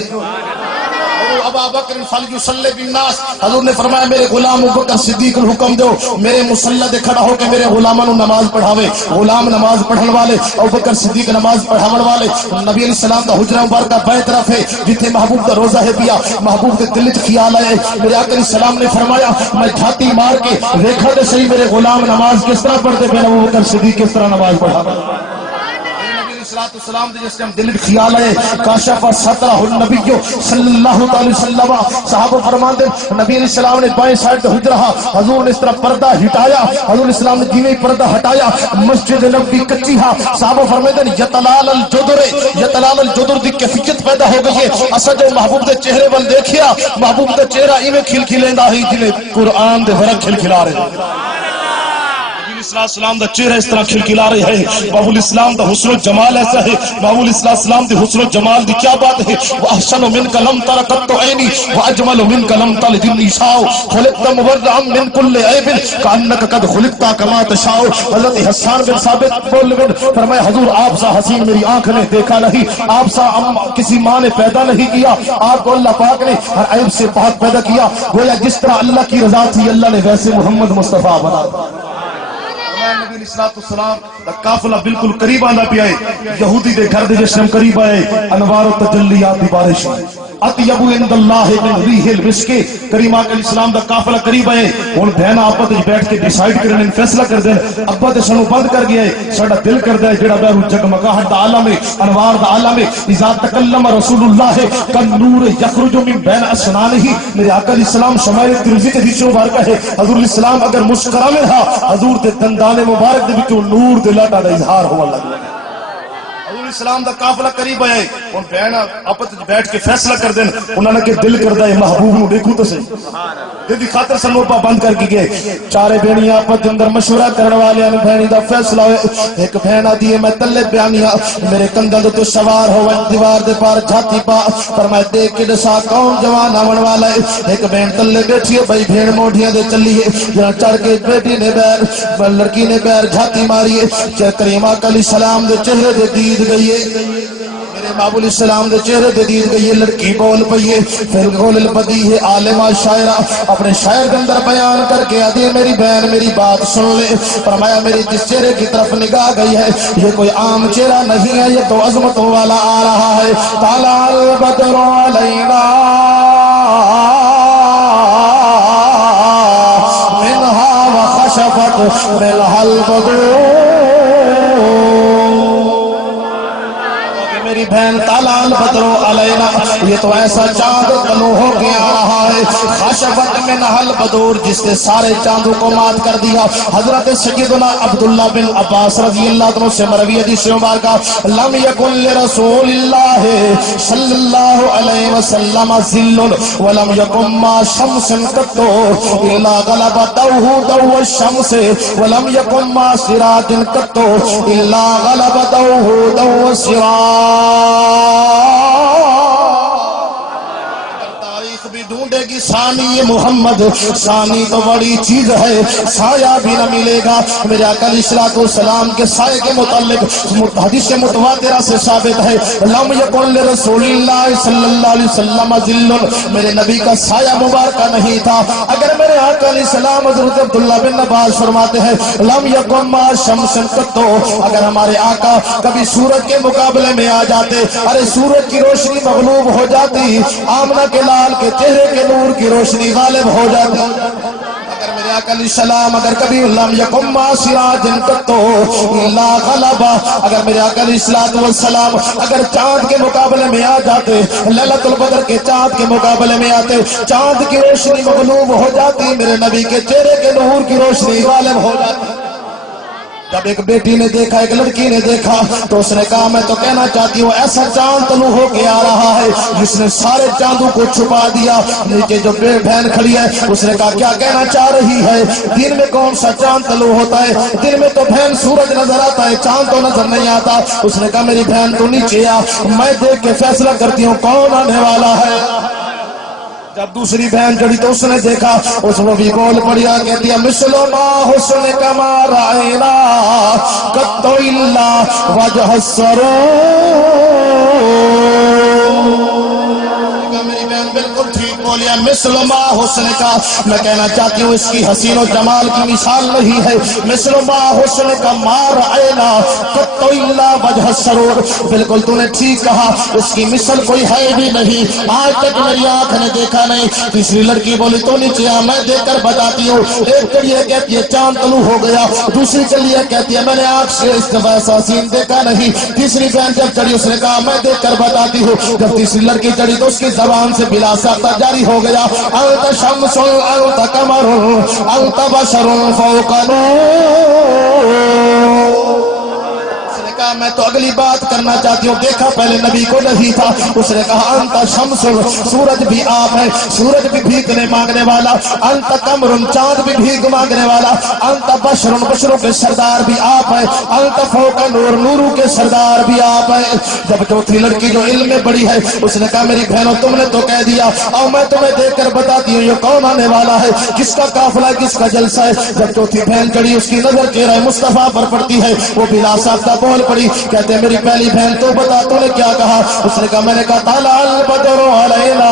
ابا بکر فلیصلی بالناس حضور نے فرمایا میرے غلام ابو بکر صدیق کو حکم دو میرے مصلی دے کھڑا ہو کے میرے غلاموں نماز پڑھاوے غلام نماز پڑھن والے ابو بکر صدیق نماز پڑھاون والے نبی علیہ السلام دا حجرہ مبارکہ بائیں طرف ہے جتھے محبوب دا روزہ ہے پیا محبوب دے دل وچ خیال آئے میرے آقا علیہ السلام نے فرمایا میں جھاتی مار کے دیکھا تے صحیح میرے غلام نماز کس طرح پڑھتے پھر ابو بکر صدیق کس طرح نماز پڑھاوے السلام دے جس ٹائم دل خیال ہے کاشف سترہ النبی صلی اللہ علیہ وسلم صحابہ فرماتے نبی علیہ السلام نے بائیں سائڈ تے حجرہ حضور نے اس طرح پردہ ہٹایا حضور علیہ السلام نے جیویں پردہ ہٹایا مسجد نبوی کچی ہا صحابہ فرماتے یتلال الجدر دی کیفیت پیدا ہو گئی ہے اسا جو محبوب دے چہرے ول دیکھیا محبوب دا چہرہ ایویں کھلکھلیندا ہی جویں قرآن دے ورق کھلکھلا رہے السلام دا چہرہ اس طرح کھلکھلا رہے ہیں محبوب الاسلام دا حسن و جمال ایسا ہے محبوب الاسلام دی حسن و جمال دی کیا بات ہے وَأَحْسَنُ مِنْكَ لَمْ تَرَ قَطُّ عَيْنِي وَأَجْمَلُ مِنْكَ لَمْ تَلِدِ النِّسَاءُ خُلِقْتَ مُبَرَّئًا مِنْ كُلِّ عَيْبٍ كَأَنَّكَ قَدْ خُلِقْتَ كَمَا تَشَاءُ حضرت حسان بن ثابت بول فرمایا حضور آپ سا حسین میری آنکھ نے دیکھا نہیں آپ سا کسی ماں نے پیدا نہیں کیا آپ کو اللہ پاک نے ہر عیب سے پاک پیدا کیا گویا جس طرح اللہ کی رضا تھی اللہ نے ویسے محمد مصطفیٰ بنا نبی علیہ السلام دا قافلہ بالکل قریب آنا پیا ہے یہودی دے گھر دے جس ٹائم قریب آئے انوار و تجلیات دی بارش اطیب عند اللہ من ریح المسک کریم آقا علیہ السلام دا قافلہ قریب آئے ہن بہن آپس وچ بیٹھ کے ڈیسائیڈ کرن فیصلہ کر دین ابا تے سانو بند کر گیا ہے ساڈا دل کردا ہے جڑا بیرو جگمگاہٹ دا عالم ہے انوار دا عالم ہے اذا تکلم رسول اللہ کالنور یخرج من بین اسنانہ میرے آقا علیہ السلام شمائل ترمذی کے حدیث مبارکہ ہے حضور علیہ السلام اگر مسکرا میں رہا حضور دے دندان مبارک دے وچوں نور دے لاٹا دا اظہار ہون لگا اسلام دا قافلہ قریب آیا ہے ان بہن آپس وچ بیٹھ کے فیصلہ کر دین انہاں نے کہ دل کردا ہے محبوب نو دیکھو تے صحیح دی خاطر سنو پابند کر کے گئے چارے بہنی آپس دے اندر مشورہ کرن والے نے بہنی دا فیصلہ ہوئے ایک بہن آدی ہے میں تلے بیانیاں میرے کندھاں تے تو سوار ہوے دیوار دے پار جھاتی پا فرمایا دیکھ کے دسا کون جوان آون والا ہے ایک بہن تلے بیٹھی ہے بھائی بہن موڈیاں دے چلی ہے جہاں چڑھ کے بیٹی نے بیر لڑکی نے بیر جھاتی ماری ہے کریم آقا علیہ السلام دے چہرے دے دید گئی میرے محبوب علیہ السلام دے چہرے دے دید گئی ہے لڑکی بول پئی ہے پھر قول البدی ہے عالمہ شاعرہ اپنے شاعر کے اندر بیان کر کے آدھی میری بہن میری بات سن لے فرمایا میری جس چہرے کی طرف نگاہ گئی ہے یہ کوئی عام چہرہ نہیں ہے یہ تو عظمتوں والا آ رہا ہے طلع البدر علینا منها وخشفت منها البدر میری بہن طلع البدر علینا یہ تو ایسا چاند طلوع ہو کے آ رہا ہے خشفت منها البدر جس نے سارے چاندوں کو مات کر دیا حضرت سیدنا عبداللہ بن عباس رضی اللہ عنہ سے مروی حدیث مبارکہ لم یکن لرسول اللہ صلی اللہ علیہ وسلم ظل ولم یکن ما شمس قط الا غلبته ضوء الشمس ولم یکن ما سراج قط الا غلبته ضوء السراج تاریخ بھی ڈھونڈے گی ثانی محمد ثانی تو بڑی چیز ہے سایہ بھی نہ ملے گا میرے آقا علیہ السلام کے سائے کے متعلق حدیث متواترہ سے ثابت ہے لم یکن لرسول اللہ صلی اللہ علیہ وسلم ظل میرے نبی کا سایہ مبارکہ نہیں تھا اگر میرے آقا علیہ السلام حضرت عبداللہ بن عباس فرماتے ہیں لم یکن ما شمس قط اگر ہمارے آقا کبھی سورج کے مقابلے میں آ جاتے ارے سورج کی روشنی مغلوب ہو جاتی آمنہ کے لال کے چہرے کے نور کی روشنی غالب ہو جاتی اگر میرے آقا علیہ السلام اگر کبھی لم یکم سراج قطو الا غلبا، اگر میرے آقا علیہ السلام اگر چاند کے مقابلے میں آ جاتے، لیلۃ القدر کے چاند کے مقابلے میں آتے، چاند کی روشنی مغلوب ہو جاتی، میرے نبی کے چہرے کے نور کی روشنی غالب ہو جاتی۔ جب ایک بیٹی نے دیکھا، ایک لڑکی نے دیکھا تو اس نے کہا میں تو کہنا چاہتی ہوں ایسا چاند طلوع ہو کے آ رہا ہے جس نے سارے چاندوں کو چھپا دیا۔ نیچے جو بہن کھڑی ہے اس نے کہا کیا کہنا چاہ رہی ہے؟ دن میں کون سا چاند طلوع ہوتا ہے؟ دن میں تو بہن سورج نظر آتا ہے، چاند تو نظر نہیں آتا۔ اس نے کہا میری بہن تو نیچے آ، میں دیکھ کے فیصلہ کرتی ہوں کون آنے والا ہے۔ جب دوسری بہن چڑھی تو اس نے دیکھا، اس وہ بھی بول پڑیا کہتی ہے مثل ما حسن کما رائنا قط الا وجہ السرور، میری بہن بالکل ٹھیک بولیا، مثل ما حسن کا میں کہنا چاہتی ہوں اس کی حسین و جمال کی مثال نہیں ہے، مثل ما حسن کا ما رائنا قط الا وجہ السرور، بالکل تو نے ٹھیک کہا، اس کی مثل کوئی ہے بھی نہیں، آج تک میری آنکھ نے دیکھا نہیں۔ تیسری لڑکی بولی تو نیچے آ، میں دیکھ کر بتاتی ہوں۔ ایک چڑی ہے کہتی ہے چاند طلوع ہو گیا، دوسری چڑی ہے کہتی ہے میں نے آنکھ سے اس دفعہ ایسا سین دیکھا نہیں۔ تیسری بہن جب چڑھی اس نے کہا میں دیکھ کر بتاتی ہوں۔ جب تیسری لڑکی چڑھی تو اس کی زبان سے بلا ساختہ جاری ہو گیا انت شمس انت قمر انت بشر فوق نور۔ میں تو اگلی بات کرنا چاہتی ہوں، دیکھا پہلے نبی کو نہیں تھا، اس نے کہا انت شمس، سورج بھی آپ ہے، سورج بھی بھیگنے مانگنے والا، انت قمر، چاند بھی بھیگ مانگنے والا، انت بشر، بشروں کے سردار بھی آپ ہے، انت فوق نور، نوروں کے سردار بھی آپ ہے۔ جب چوتھی لڑکی جو علم میں بڑی ہے اس نے کہا میری بہنوں تم نے تو کہہ دیا، اور میں تمہیں دیکھ کر بتاتی ہوں یہ کون آنے والا ہے، کس کا قافلہ کس کا جلسہ ہے۔ جب چوتھی بہن چڑھی اس کی نظر چہرہ مصطفیٰ پر پڑتی ہے، وہ بلا ساختہ بول پڑی، کہتے ہیں میری پہلی بہن تو بتا تو نے کیا کہا؟ اس نے کہا میں نے کہا طلع البدر علینا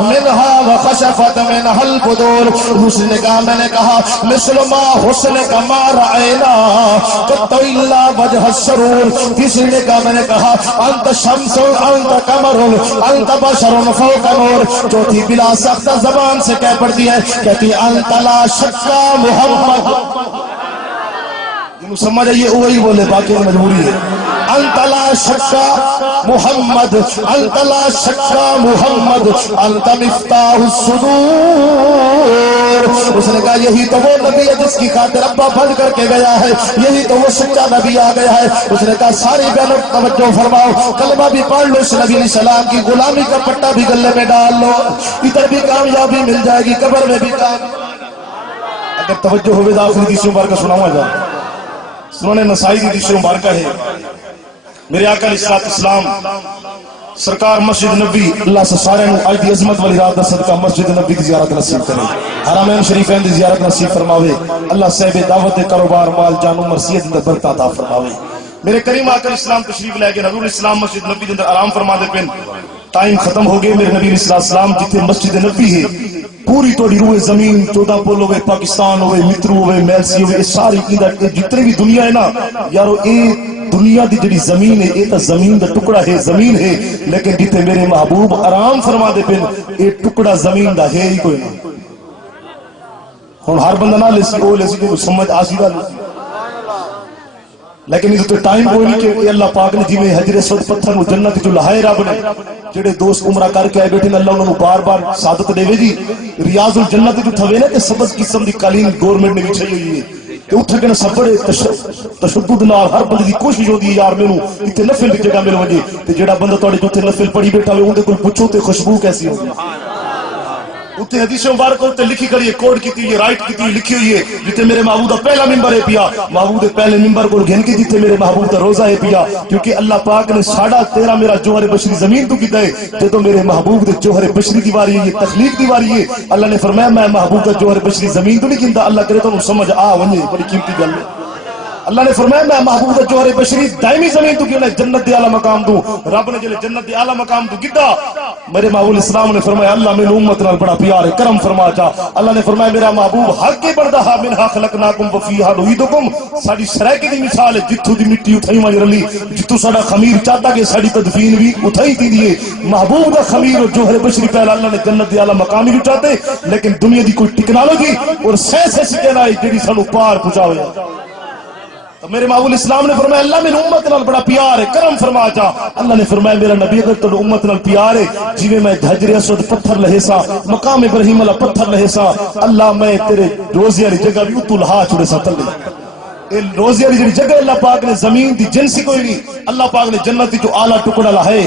منها وخشفت منها البدور۔ دوسری نے کہا میں نے کہا مثل ما حسن کما رأینا قط الا وجہ السرور۔ تیسری نے کہا میں نے کہا انت شمس انت قمر انت بشر فوق نور۔ چوتھی بلا ساختہ زبان سے کہہ پڑتی ہے، کہتی انت لا شکا محمد، سمجھ آئیے وہی بولے باقی مجبوری ہے۔ انت لا شکا محمد انت لا شکا محمد انت مفتاح الصدور۔ اس نے کہا یہی تو وہ نبی ہے جس کی خاطر ابا بھج کر کے گیا ہے، یہی تو وہ سچا نبی آ گیا ہے۔ اس نے کہا ساری بہنوں توجہ فرماؤ، کلمہ بھی پڑھ لو، اس نبی علیہ السلام کی غلامی کا پٹا بھی گلے میں ڈال لو، ادھر بھی کامیابی مل جائے گی، قبر میں بھی اگر توجہ ہوئے تو آخری حدیث مبارکہ سناؤں گا۔ سنن نسائی کی حدیث مبارکہ ہے، میرے آقا علیہ السلام سرکار مسجد نبی اللہ سے سارے آج دی عظمت والی رات دا صدقہ مسجد نبی کی زیارت نصیب کرے، حرمین شریفین دی زیارت نصیب فرماوے، اللہ صاحب دعوت کاروبار مال جان عمر صحت اندر برکت عطا فرماوے۔ میرے کریم آقا اسلام تشریف لے کے حضور اسلام مسجد نبی کے اندر آرام فرما دے پن، ٹائم ختم ہو گئے۔ میرے نبی علیہ السلام جتنے مسجد نبی ہے پوری توڑی روئے زمین 14 پول ہوئے، پاکستان ہوئے، مترو ہوئے، میلسی ہوئے، ساری جتنے بھی دنیا ہے نا یارو، اے دنیا دی جڑی زمین ہے اے تا زمین دا ٹکڑا ہے، زمین ہے، لیکن جتے میرے محبوب آرام فرما دے پن اے ٹکڑا زمین دا ہے ہی کوئی نہ۔ ہن ہر بندہ نہ لیسی او لیسی کو سمجھ آسیدہ لیسی، لیکن اس تو ٹائم کوئی نہیں کہ اللہ پاک نے جی میں حجر اسود پتھر کو جنت جو لہائے رب نے جڑے دوست عمرہ کر کے آئے بیٹھے اللہ انہوں بار بار سعادت دے جی۔ ریاض الجنت جو تھوے نا کہ سبز قسم دی قالین گورنمنٹ نے بچھائی ہوئی ہے کہ اٹھ کے نا سب بڑے تشدد نال ہر بندے دی کوشش ہوتی ہے یار مینوں اتنے نفل دی جگہ مل وجے تے جڑا بندہ تواڈے جو نفل پڑھی بیٹھا ہوئے اون دے کول پوچھو تے خوشبو کیسی ہوگی۔ اتنے حدیث مبارک اتنے لکھی کری ہے، کوڈ کی تھی، رائٹ کی تھی، لکھی ہوئی ہے جتے میرے محبوب دا پہلا ممبر ہے پیا، محبوب دے پہلے ممبر کو گھن کے جتے میرے محبوب دا روزہ ہے پیا، کیونکہ اللہ پاک نے ساڑھا تیرا میرا جوہر بشری زمین تو کیتا ہے تے تو میرے محبوب دے جوہر بشری دی واری ہے، یہ تخلیق دی واری ہے۔ اللہ نے فرمایا میں محبوب دا جوہر بشری زمین تو نہیں کیندا، اللہ کرے تو سمجھ آ ونجے، بڑی قیمتی گل ہے۔ اللہ نے فرمایا میں محبوب دا جوہر بشری دائمی زمین تو کیوں نہ جنت دے اعلی مقام دوں. رب نے جلے جنت دے اعلی مقام تو کیتا میرے محبوب اسلام نے فرمایا اللہ میری امت نال بڑا پیار ہے کرم فرما جا. اللہ نے فرمایا میرا محبوب حق کے بڑھدا ہے منھا خلقناکم وفیھا نعیدکم. ساڈی سرائکی دی مثال ہے جتھوں دی مٹی اتھائی وج رلی جتھوں ساڈا خمیر چاہتا کہ ساڈی تدفین بھی اتھائی تھی ہے. محبوب دا خمیر اور جوہر بشری پہلا اللہ نے جنت دے اعلی مقام ہی چاہتے لیکن دنیا دی کوئی ٹیکنالوجی اور سائنس ایسی کہنا ہے جڑی سانو پار پہنچاوے. تو میرے محبوب اسلام نے فرمایا اللہ میری امت نال بڑا پیار ہے کرم فرما جا. اللہ نے فرمایا میرا نبی اگر تو امت نال پیار ہے جویں میں حجر اسود پتھر لہے سا مقام ابراہیم والا پتھر لہے سا اللہ میں تیرے روزے والی جگہ بھی اتو لہا چھڑے سا تلے. روزے والی جڑی جگہ اللہ پاک نے زمین دی جنسی کوئی نہیں اللہ پاک نے جنت دی جو اعلی ٹکڑا لائے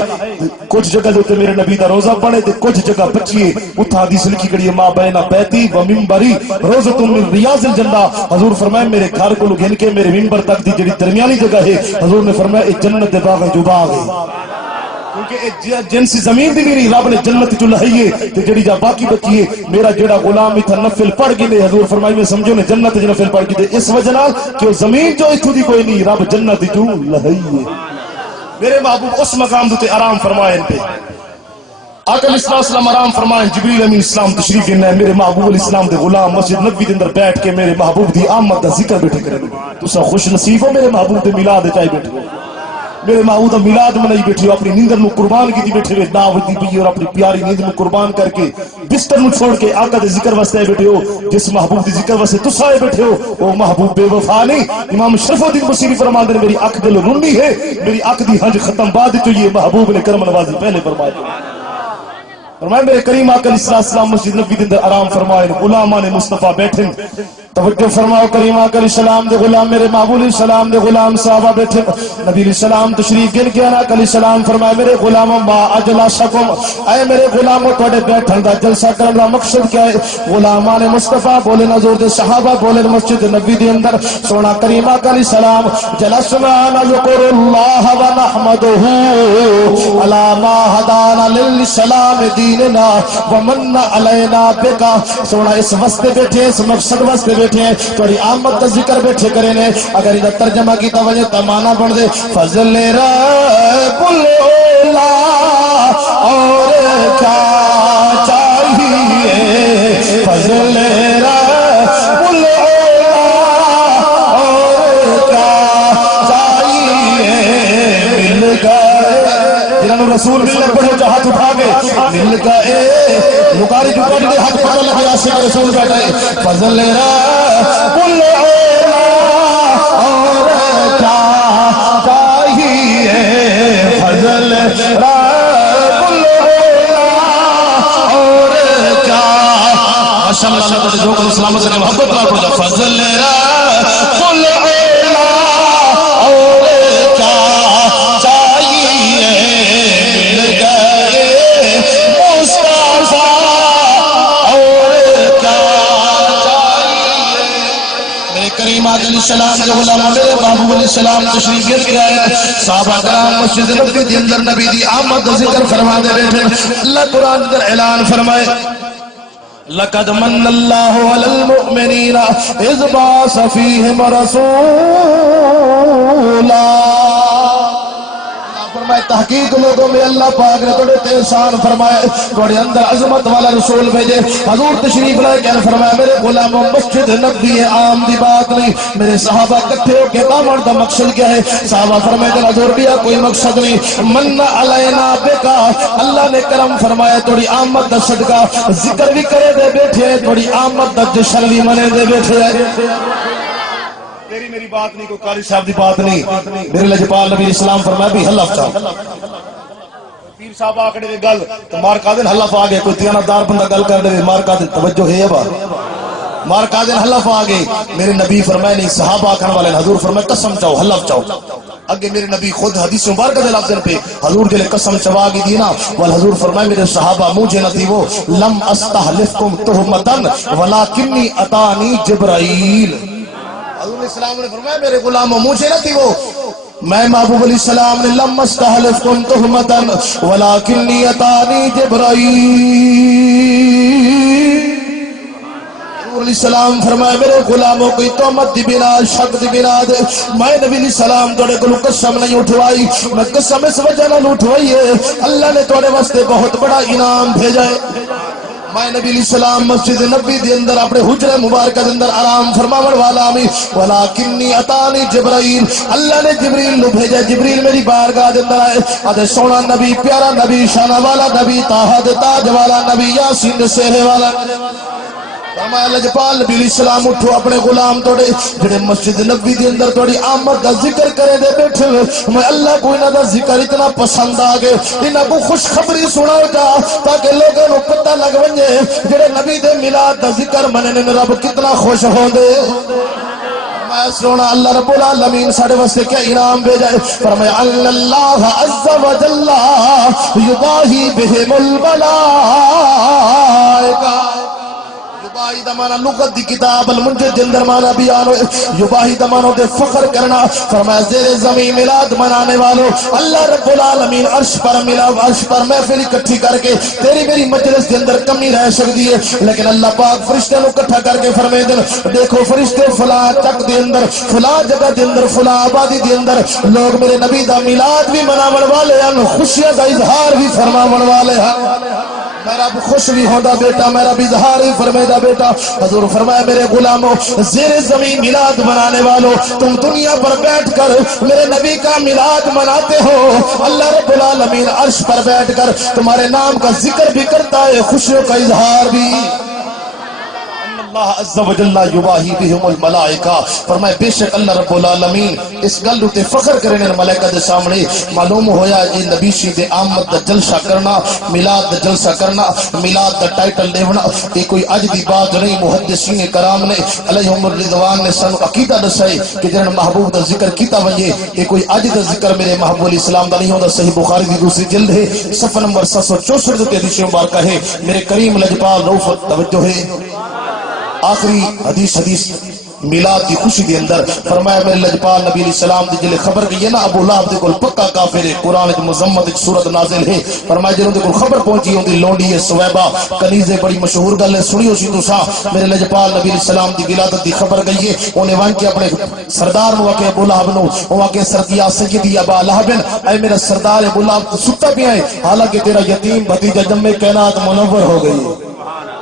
کچھ جگہ جو تے میرے نبی دا روزہ پڑے تے کچھ جگہ بچی ہے اتھا حدیث لکھی گئی ہے ما بین بیتی و منبری روزۃ من ریاض الجنہ. حضور فرمایا میرے گھر کو گھن کے میرے منبر تک دی جڑی درمیانی جگہ ہے حضور نے فرمایا اے جنت دے باغ جو باغ ہے کیونکہ جنسی زمین دی بھی نہیں رب نے جنت جو لہیے تے جڑی جا باقی بچی ہے میرا جڑا غلام تھا نفل پڑھ گئے حضور فرمایا میں سمجھو نے جنت جو نفل پڑھ گئے اس وجہ نال کہ وہ زمین جو اتھوں دی کوئی نہیں رب جنت جو لہیے. میرے محبوب اس مقام تے آرام فرمائے ان پہ آقا علیہ السلام آرام فرمائے. جبریل امین اسلام تشریف لینا ہے میرے محبوب علیہ السلام دے غلام مسجد نبوی دے اندر بیٹھ کے میرے محبوب دی آمد دا ذکر بیٹھے کرے. تسا خوش نصیب ہو میرے محبوب دے میلاد چاہے بیٹھے ہو میرے محبوب میلاد منائی بیٹھے ہو اپنی نیندر نو قربان کی دی بیٹھے ہوئے دعوت دی پئی اور اپنی پیاری نیند نو قربان کر کے بستر نو چھوڑ کے آقا دے ذکر واسطے بیٹھے ہو. جس محبوب دی ذکر واسطے تسا بیٹھے ہو وہ محبوب بے وفا نہیں. امام شرف الدین بصری فرماندے میری اکھ دل رونی ہے میری اکھ دی ہنج ختم بعد تو یہ محبوب نے کرم نوازی پہلے فرمایا. فرمایا میرے کریم آقا علیہ السلام مسجد نبوی دے اندر آرام فرمائے غلامان مصطفیٰ بیٹھے توجہ فرماؤ. کریم آقا علیہ السلام دے غلام میرے محبوب علیہ السلام دے غلام صحابہ بیٹھے نبی علیہ السلام تشریف گن کے آقا علیہ السلام فرمائے میرے غلاموں ما اجلسکم اے میرے غلاموں تواڈے بیٹھن دا جلسہ کرن دا مقصد کیا ہے. غلامان مصطفیٰ بولے حضور دے صحابہ بولے مسجد نبوی دے اندر سونا کریم آقا علیہ السلام جلسنا نذکر اللہ و نحمدہ علی ما ہدانا للاسلام دیننا ومن علینا بکا. سونا اس واسطے بیٹھے اس مقصد واسطے بیٹھے ہیں تھوڑی آمد کا ذکر بیٹھے کرے نے. اگر ادھر ترجمہ کی توجہ تمانا بڑھ دے فضل رب العلا اور کیا چاہیے فضل رب العلا اور کیا چاہیے مل گئے جنہوں رسول ملنے پڑھے جو ہاتھ اٹھا گئے مل گئے مکاری جو پڑھ دے ہاتھ پڑھ لگے عاشق رسول بیٹھے فضل رب العلا اور کیا چاہیے فضل رب العلا اور کیا ماشاءاللہ جو کو سلامت سے محبت نہ پڑھا فضل رب العلا اور کیا چاہیے مل گئے مصطفیٰ کریم آقا علیہ السلام کے غلام میرے محبوب علیہ السلام تشریف لے آئے. صحابہ کرام مسجد نبوی کے اندر نبی دی آمد ذکر فرما دے بیٹھے. اللہ قرآن اندر اعلان فرمائے لقد من اللہ علی المؤمنین اذ بعث فیہم رسولا. تحقیق لوگوں میں اللہ پاک نے توڑے احسان فرمایا توڑے اندر عظمت والا رسول بھیجے. حضور تشریف لائے کیا فرمایا میرے غلاموں مسجد نبوی ہے عام دی بات نہیں. میرے صحابہ کٹھے ہو کے کامر دا مقصد کیا ہے. صحابہ فرمائے کہ حضور بھی کوئی مقصد نہیں من علینا بکا اللہ نے کرم فرمایا توڑی آمد دا صدقہ ذکر بھی کرے دے بیٹھے توڑی آمد دا جشن بھی منے دے بیٹھے. تیری میری بات نہیں کوئی قاری صاحب دی بات نہیں. میرے لجپال نبی اسلام فرمایا بھی حلف چاہو پیر صاحب آکڑے دے گل تو مار قادن حلف آگئے کوئی تیانتدار بندہ گل کر دے مار قادن توجہ ہے با مار قادن حلف آگئے. میرے نبی فرمائے نہیں صحابہ آکھن والے حضور فرمائے قسم چاہو حلف چاہو. اگے میرے نبی خود حدیث مبارکہ دے لفظ پہ حضور جلے قسم چوا گی دینا والحضور فرمائے میرے صحابہ مجھے نہ تھی وہ لم استحلفکم تہمتن ولکنی اتانی جبرائیل. حضور اسلام نے فرمایا میرے غلاموں مجھے نہ تھی وہ میں محبوب علیہ السلام نے لم استحلفکم تہمتن ولکنی اتانی جبرائیل. حضور علیہ علیہ السلام فرمایا میرے غلاموں کوئی تہمت دی بنا شک دی بنا دے میں نبی علیہ السلام تھوڑے کو قسم نہیں اٹھوائی میں قسم اس وجہ نہ اٹھوائی ہے اللہ نے تھوڑے واسطے بہت بڑا انعام بھیجا ہے میں نبی علیہ السلام مسجد نبی دے اندر اپنے حجرہ مبارکہ دے اندر آرام فرماون والا میں ولیکنی اتانی جبرائیل اللہ نے جبریل نو بھیجا جبریل میری بارگاہ دے اندر آئے ادھے سونا نبی پیارا نبی شانہ والا نبی طٰہٰ دے تاج والا نبی یاسین دے سہرے والا فرمایا لجپال نبی علیہ السلام اٹھو اپنے غلام توڑے جڑے مسجد نبی دے اندر توڑی آمد دا ذکر کرے دے بیٹھے میں اللہ کو انہاں دا ذکر اتنا پسند آگے انہاں کو خوشخبری سناؤ جا تاکہ لوگوں کو پتہ لگ ونجے جڑے نبی دے میلاد دا ذکر مننے رب کتنا خوش ہوں دے سونا اللہ رب العالمین ساڑھے واسطے کیا انعام بھیجا ہے فرمایا اللہ عز و جل یباہی بہم الملائکہ یباہی دمانا لغت دی کتاب المنجد جندر مانا بیان ہوئے یباہی دمانوں دے فخر کرنا فرمایا زیر زمین میلاد منانے والوں اللہ رب العالمین عرش پر ملا عرش پر محفل اکٹھی کر کے تیری میری مجلس کے اندر کمی رہ سکتی ہے لیکن اللہ پاک فرشتے نو اکٹھا کر کے فرمائے دن دیکھو فرشتے فلاں چک دے اندر فلاں جگہ دے اندر فلاں آبادی دے اندر لوگ میرے نبی دا میلاد بھی مناون والے ہیں خوشیاں دا اظہار بھی فرماون والے ہیں میرا خوش بھی ہوندہ بیٹا میرا بھی اظہار ہی فرمائدہ بیٹا حضور فرمایا میرے غلاموں زیر زمین میلاد منانے والوں تم دنیا پر بیٹھ کر میرے نبی کا میلاد مناتے ہو اللہ رب العالمین عرش پر بیٹھ کر تمہارے نام کا ذکر بھی کرتا ہے خوشیوں کا اظہار بھی اللہ عز و جل یباہی بہم الملائکہ فرمائے بے شک اللہ رب العالمین اس گل تے فخر کرنے ملائکہ دے سامنے معلوم ہویا یہ نبی شی دے آمد دا جلسہ کرنا میلاد دا جلسہ کرنا میلاد دا ٹائٹل لیونا یہ کوئی اج دی بات نہیں محدثین کرام نے علیہم الرضوان نے سنو عقیدہ دسائے کہ جنہاں محبوب دا ذکر کیتا ونجے یہ کوئی اج دا ذکر میرے محبوب علیہ السلام دا نہیں ہوتا صحیح بخاری دی دوسری جلد ہے صفحہ نمبر 764 کے حدیث مبارکہ ہے میرے کریم لجپال روفت توجہ ہے آخری حدیث میلاد دی خوشی دے اندر فرمایا میرے لجپال نبی علیہ السلام دی جلے خبر گئی ہے نا ابو لہب دے کول پکا کافر ہے قرآن دی مذمت ایک سورت نازل ہے فرمایا جنہوں دے کول خبر پہنچی ہوں دی لونڈی ہے سویبہ کنیزے بڑی مشہور گل ہے سنی ہو سی تو میرے لجپال نبی علیہ السلام دی ولادت دی خبر گئی ہے انہیں وہاں کے اپنے سردار نو آکے ابو لہب نو وہاں کے سردیا سیدی ابا لہب اے میرا سردار ابو لہب ستا بھی آئے حالانکہ تیرا یتیم بھتیجا جمع کائنات منور ہو گئی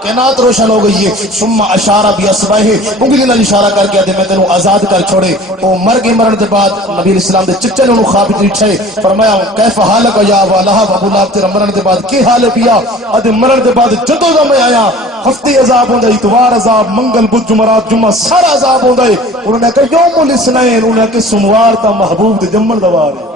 کائنات روشن ہو گئی ہے ثم اشارہ بھی اصبعہ انگلی نال اشارہ کر کے آدھے میں تینوں آزاد کر چھوڑے وہ مر گئے مرن دے بعد نبی علیہ السلام دے چچے نے انہوں خواب اٹھائے فرمایا کیف حالک یا ابا لہب ابو لہب تیرا مرن دے بعد کی حال پیا آدھے مرن دے بعد جدو دا میں آیا ہفتے عذاب ہوندہ اتوار عذاب منگل بدھ جمعرات جمعہ سارا عذاب ہوندہ انہوں نے کہا یوم الاثنین انہوں نے کہا سموار تا محبوب دے جمن دوار ہے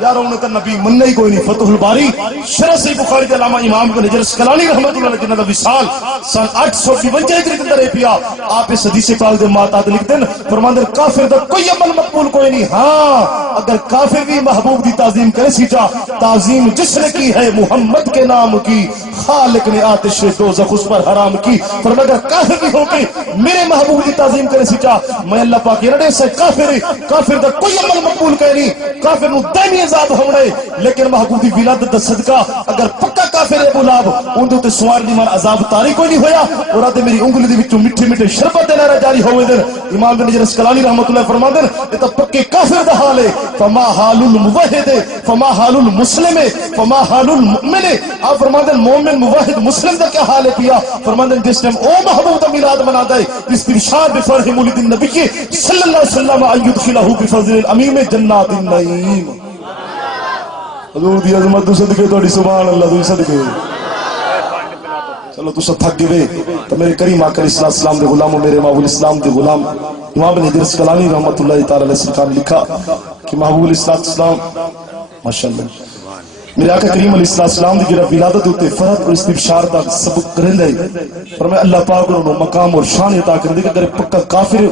یار انہوں نے نبی مننے ہی کوئی نہیں فتح الباری شرح صحیح بخاری کے علامہ امام بن حجر اسقلانی رحمت اللہ علیہ جنہ دا وصال سن 852 ہجری کے اندر ہے پیا آپ اس حدیث پاک دے ماتات لکھتے ہیں فرماندے کافر دا کوئی عمل مقبول کوئی نہیں ہاں اگر کافر بھی محبوب دی تعظیم کرے سیٹا تعظیم جس نے کی ہے محمد کے نام کی خالق نے آتش دوزخ اس پر حرام کی فرمایا اگر کافر بھی ہو کے میرے محبوب دی تعظیم کرے سیٹا میں اللہ پاک رڑے سے کافر دا کوئی عمل مقبول کوئی نہیں کافر نو دائمی عذاب ہونے لیکن محبوب دی ولادت دا صدقہ اگر پکا کافر ابو لہب اندو تے سوار دی مار عذاب تاری کوئی نہیں ہویا اور آدھے میری انگلی دی وچوں مٹھے مٹھے شربت دے نعرہ جاری ہوئے دن امام بن حجر اسقلانی رحمت اللہ فرما دن یہ تو پکے کافر دا حال ہے فما حال الموحد فما حال المسلم فما حال المؤمن آپ فرما دن مومن موحد مسلم دا کیا حال ہے پیا فرما دن جس ٹائم او محبوب دا میلاد منا دے استبشار بفرح مولد النبی صلی اللہ علیہ وسلم ان يدخلہ بفضل الامیم جنات النعیم حضور دی عظمت تو صدقے توڑی سبحان اللہ تو صدقے چلو تو سب تھک گئے تو میرے کریم آقا علیہ السلام دے غلام و میرے محبوب اسلام دے غلام امام بن حجر اسقلانی رحمت اللہ تعالی علیہ سرکار لکھا کہ محبوب اسلام ماشاءاللہ میرے آقا کریم علیہ السلام دی جڑا ولادت ہوتے فرحت اور استبشار دا سبق کرندے فرمایا اللہ پاک انہوں مقام اور شان عطا کر دے کہ اگر پکا کافر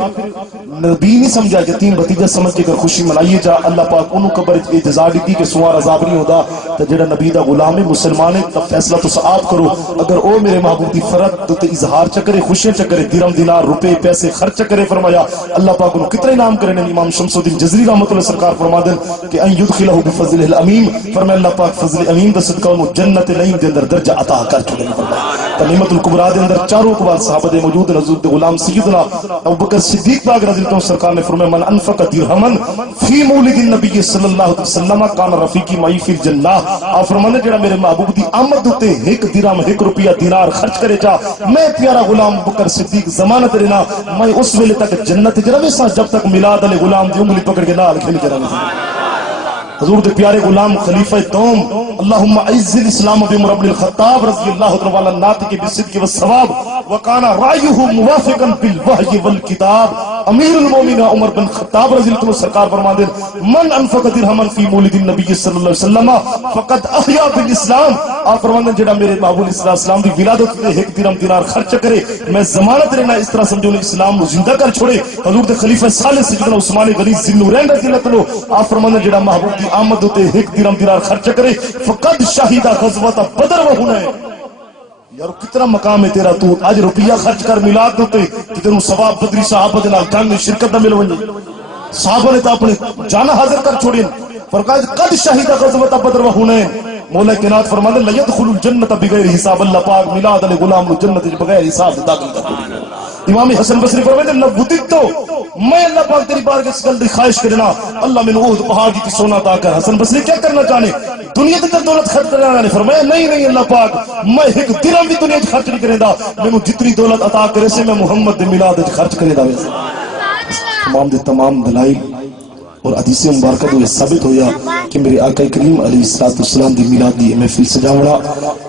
نبی نہیں سمجھا یتیم بھتیجا سمجھ کے اگر خوشی منائیے جا اللہ پاک انہوں قبر اجزا دی کہ سوار عذاب نہیں ہوتا تو جڑا نبی دا غلام ہے مسلمان ہے تب فیصلہ تو آپ کرو اگر او میرے محبوب دی فرحت تو اظہار چکرے خوشیاں چکرے درم دینار روپے پیسے خرچ چکرے فرمایا اللہ پاک انہوں کتنے انعام کرنے امام شمس الدین جزری رحمت اللہ سرکار فرما دیں کہ ان یدخلہ بفضلہ الامیم فرمایا اللہ پاک پاک فضل امین دا صدقہ انہوں جنت نعیم دے اندر درجہ عطا کر چکے ہیں فرمایا تنیمت الکبریٰ دے اندر چاروں کبار صحابہ دے موجود حضرت غلام سیدنا ابوبکر صدیق پاک رضی اللہ عنہ سرکار نے فرمایا من انفق درہمن فی مولد النبی صلی اللہ علیہ وسلم کان رفیقی معی فی الجنہ آپ فرمانے جڑا میرے محبوب دی آمد تے ایک درہم ایک روپیہ دینار خرچ کرے جا میں پیارا غلام ابوبکر صدیق ضمانت دینا میں اس ویلے تک جنت جرمے سا جب تک میلاد علی غلام دی انگلی پکڑ کے نال کھیل کے رہے حضور دے پیارے غلام خلیفہ دوم اللہم اعز الاسلام بعمر بن الخطاب رضی اللہ عنہ الناطق بالصدق والثواب وکان رایہ موافقا بالوحی والکتاب امیر المومنین عمر بن خطاب رضی اللہ عنہ سرکار فرماتے ہیں من انفق درہما فی مولد النبی صلی اللہ علیہ وسلم فقد احیا بالاسلام آپ فرماتے ہیں جڑا میرے محبوب صلی اللہ علیہ وسلم دی ولادت تے ایک درہم دینار خرچ کرے میں ضمانت لینا اس طرح سمجھو اسلام کو زندہ کر چھوڑے حضور دے خلیفہ ثالث سیدنا عثمان غنی ذی النورین رضی اللہ عنہ آپ فرماتے ہیں جڑا محبوب دی آمد تے ایک درہم دینار خرچ کرے فقد شہیدہ غزوۃ بدر و حنین یار کتنا مقام ہے تیرا تو آج روپیہ خرچ کر میلاد ہوتے کتنوں ثواب بدری صحابہ دے نال جنگ میں شرکت نہ مل ونجے صحابہ نے تو اپنے جانا حاضر کر چھوڑی فرمایا قد شہید غزوۃ بدر و حنین مولا کائنات فرماتے ہیں لیدخل الجنت بغیر حساب اللہ پاک میلاد علی غلام کو جنت بغیر حساب داخل کر امام حسن بصری فرماتے ہیں لبدت تو میں اللہ پاک تیری بارگاہ اس گل دی خواہش کرنا اللہ میں احد پہاڑ کی سونا عطا کر حسن بصری کیا کرنا چاہنے دنیا تے دولت خرچ کرنا نے فرمایا نہیں اللہ پاک میں ایک درہم بھی دنیا خرچ نہیں کرے دا مینوں جتنی دولت عطا کرے سے میں محمد دے میلاد وچ خرچ کرے دا تمام دے تمام دلائل اور حدیث مبارکہ تو یہ ثابت ہویا کہ میرے آقا کریم علیہ السلام دی میلاد دی محفل سجاونا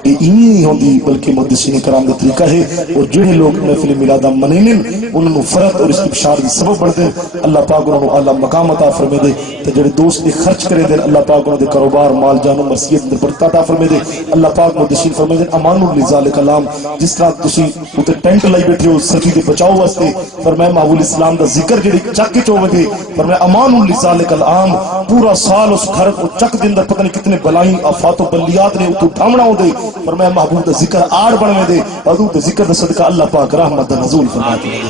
یہ نہیں ہوندی بلکہ محدثین کرام دا طریقہ ہے اور جڑے لوگ محفل میلادہ منینن انہوں فرحت اور استبشار دی سبب بڑھتے اللہ پاک انہوں اعلیٰ مقام عطا فرمے دے تو جڑے دوست نے خرچ کرے دے اللہ پاک انہوں دے کاروبار مال جان و مرثیت دے برکت عطا فرمے دے اللہ پاک محدثین فرمے دے امان لذالک کلام جس طرح تسی اوتے ٹینٹ لائی بیٹھے ہو سرکی دے بچاؤ واسطے فرمایا محبوب اسلام دا ذکر جڑی چاکی چوے دے فرمایا امان ذالک العام پورا سال اس گھر کو چک دے اندر پتہ نہیں کتنے بلائیں آفات و بلیات نے اتو ڈھامنا ہو دے فرمایا محبوب دا ذکر آڑ بنوے دے حضور دا ذکر دا صدقہ اللہ پاک رحمت دا نزول فرماتے ہیں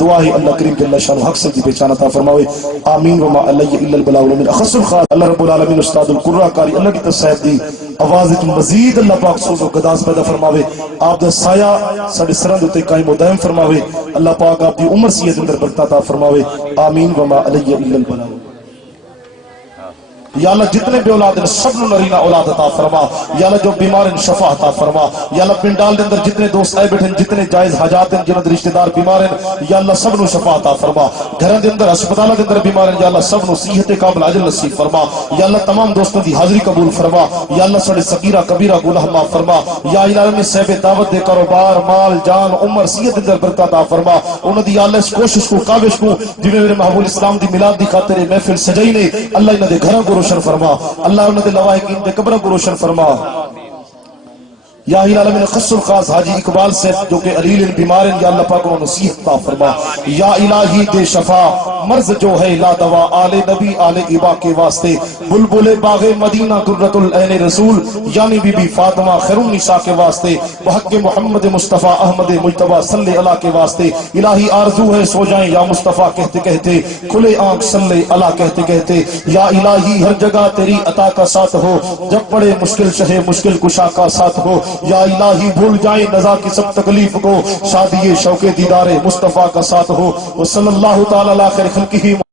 دعا ہے اللہ کریم کہ اللہ شان حق سے دی پہچان عطا فرماوے آمین وما علی الا البلاغ من اخص الخاص اللہ رب العالمین استاد القرآ کاری اللہ کی تصحیح دی آواز وچ مزید اللہ پاک سوز و گداز پیدا فرماوے آپ دا سایہ ساڈے سراں دے اوتے قائم و دائم فرماوے اللہ پاک آپ دی عمر سیت اندر برکت عطا فرماوے آمین وما علی الا البلاغ یا اللہ جتنے بھی اولاد ہیں سب نو نرینہ اولاد عطا فرما یا اللہ جو بیمار ہیں شفا عطا فرما یا اللہ پنڈال دے اندر جتنے دوست آئے بیٹھے ہیں جتنے جائز حاجات ہیں جنہاں دے رشتہ دار بیمار ہیں یا اللہ سب نو شفا عطا فرما گھراں دے اندر ہسپتالاں دے اندر بیمار ہیں یا اللہ سب نو صحت کامل اجر نصیب فرما یا اللہ تمام دوستوں دی حاضری قبول فرما یا اللہ سارے صغیرہ کبیرہ گناہ معاف فرما یا الہی میں صاحب دعوت دے کاروبار مال جان عمر صحت دے اندر برکت عطا فرما انہاں دی یا اللہ اس کوشش کو کاوش کو جنہیں میرے محبوب اسلام دی میلاد دی خاطر محفل سجائی نے اللہ انہاں دے گھراں کو روشن فرما اللہ انہوں نے لواحقین دے قبرہ کو روشن فرما یا الہی خص الخاص حاجی اقبال سے جو کہ علیل بیمار ہیں یا اللہ پاک انہوں نصیحت عطا فرما یا الہی دے شفا مرض جو ہے لا دوا آل نبی آل عبا کے واسطے بلبل باغ مدینہ قرۃ العین رسول یعنی بی بی فاطمہ خیر النساء کے واسطے بحق محمد مصطفیٰ احمد مجتبیٰ صلی اللہ کے واسطے الہی آرزو ہے سو جائیں یا مصطفیٰ کہتے کہتے کھلے آنکھ صلی اللہ کہتے کہتے یا الہی ہر جگہ تیری عطا کا ساتھ ہو جب پڑے مشکل شہ مشکل کشا کا ساتھ ہو یا الہی بھول جائیں نزا کی سب تکلیف کو شادی شوق دیدار مصطفیٰ کا ساتھ ہو وصلی اللہ تعالی علی خیر خلقہ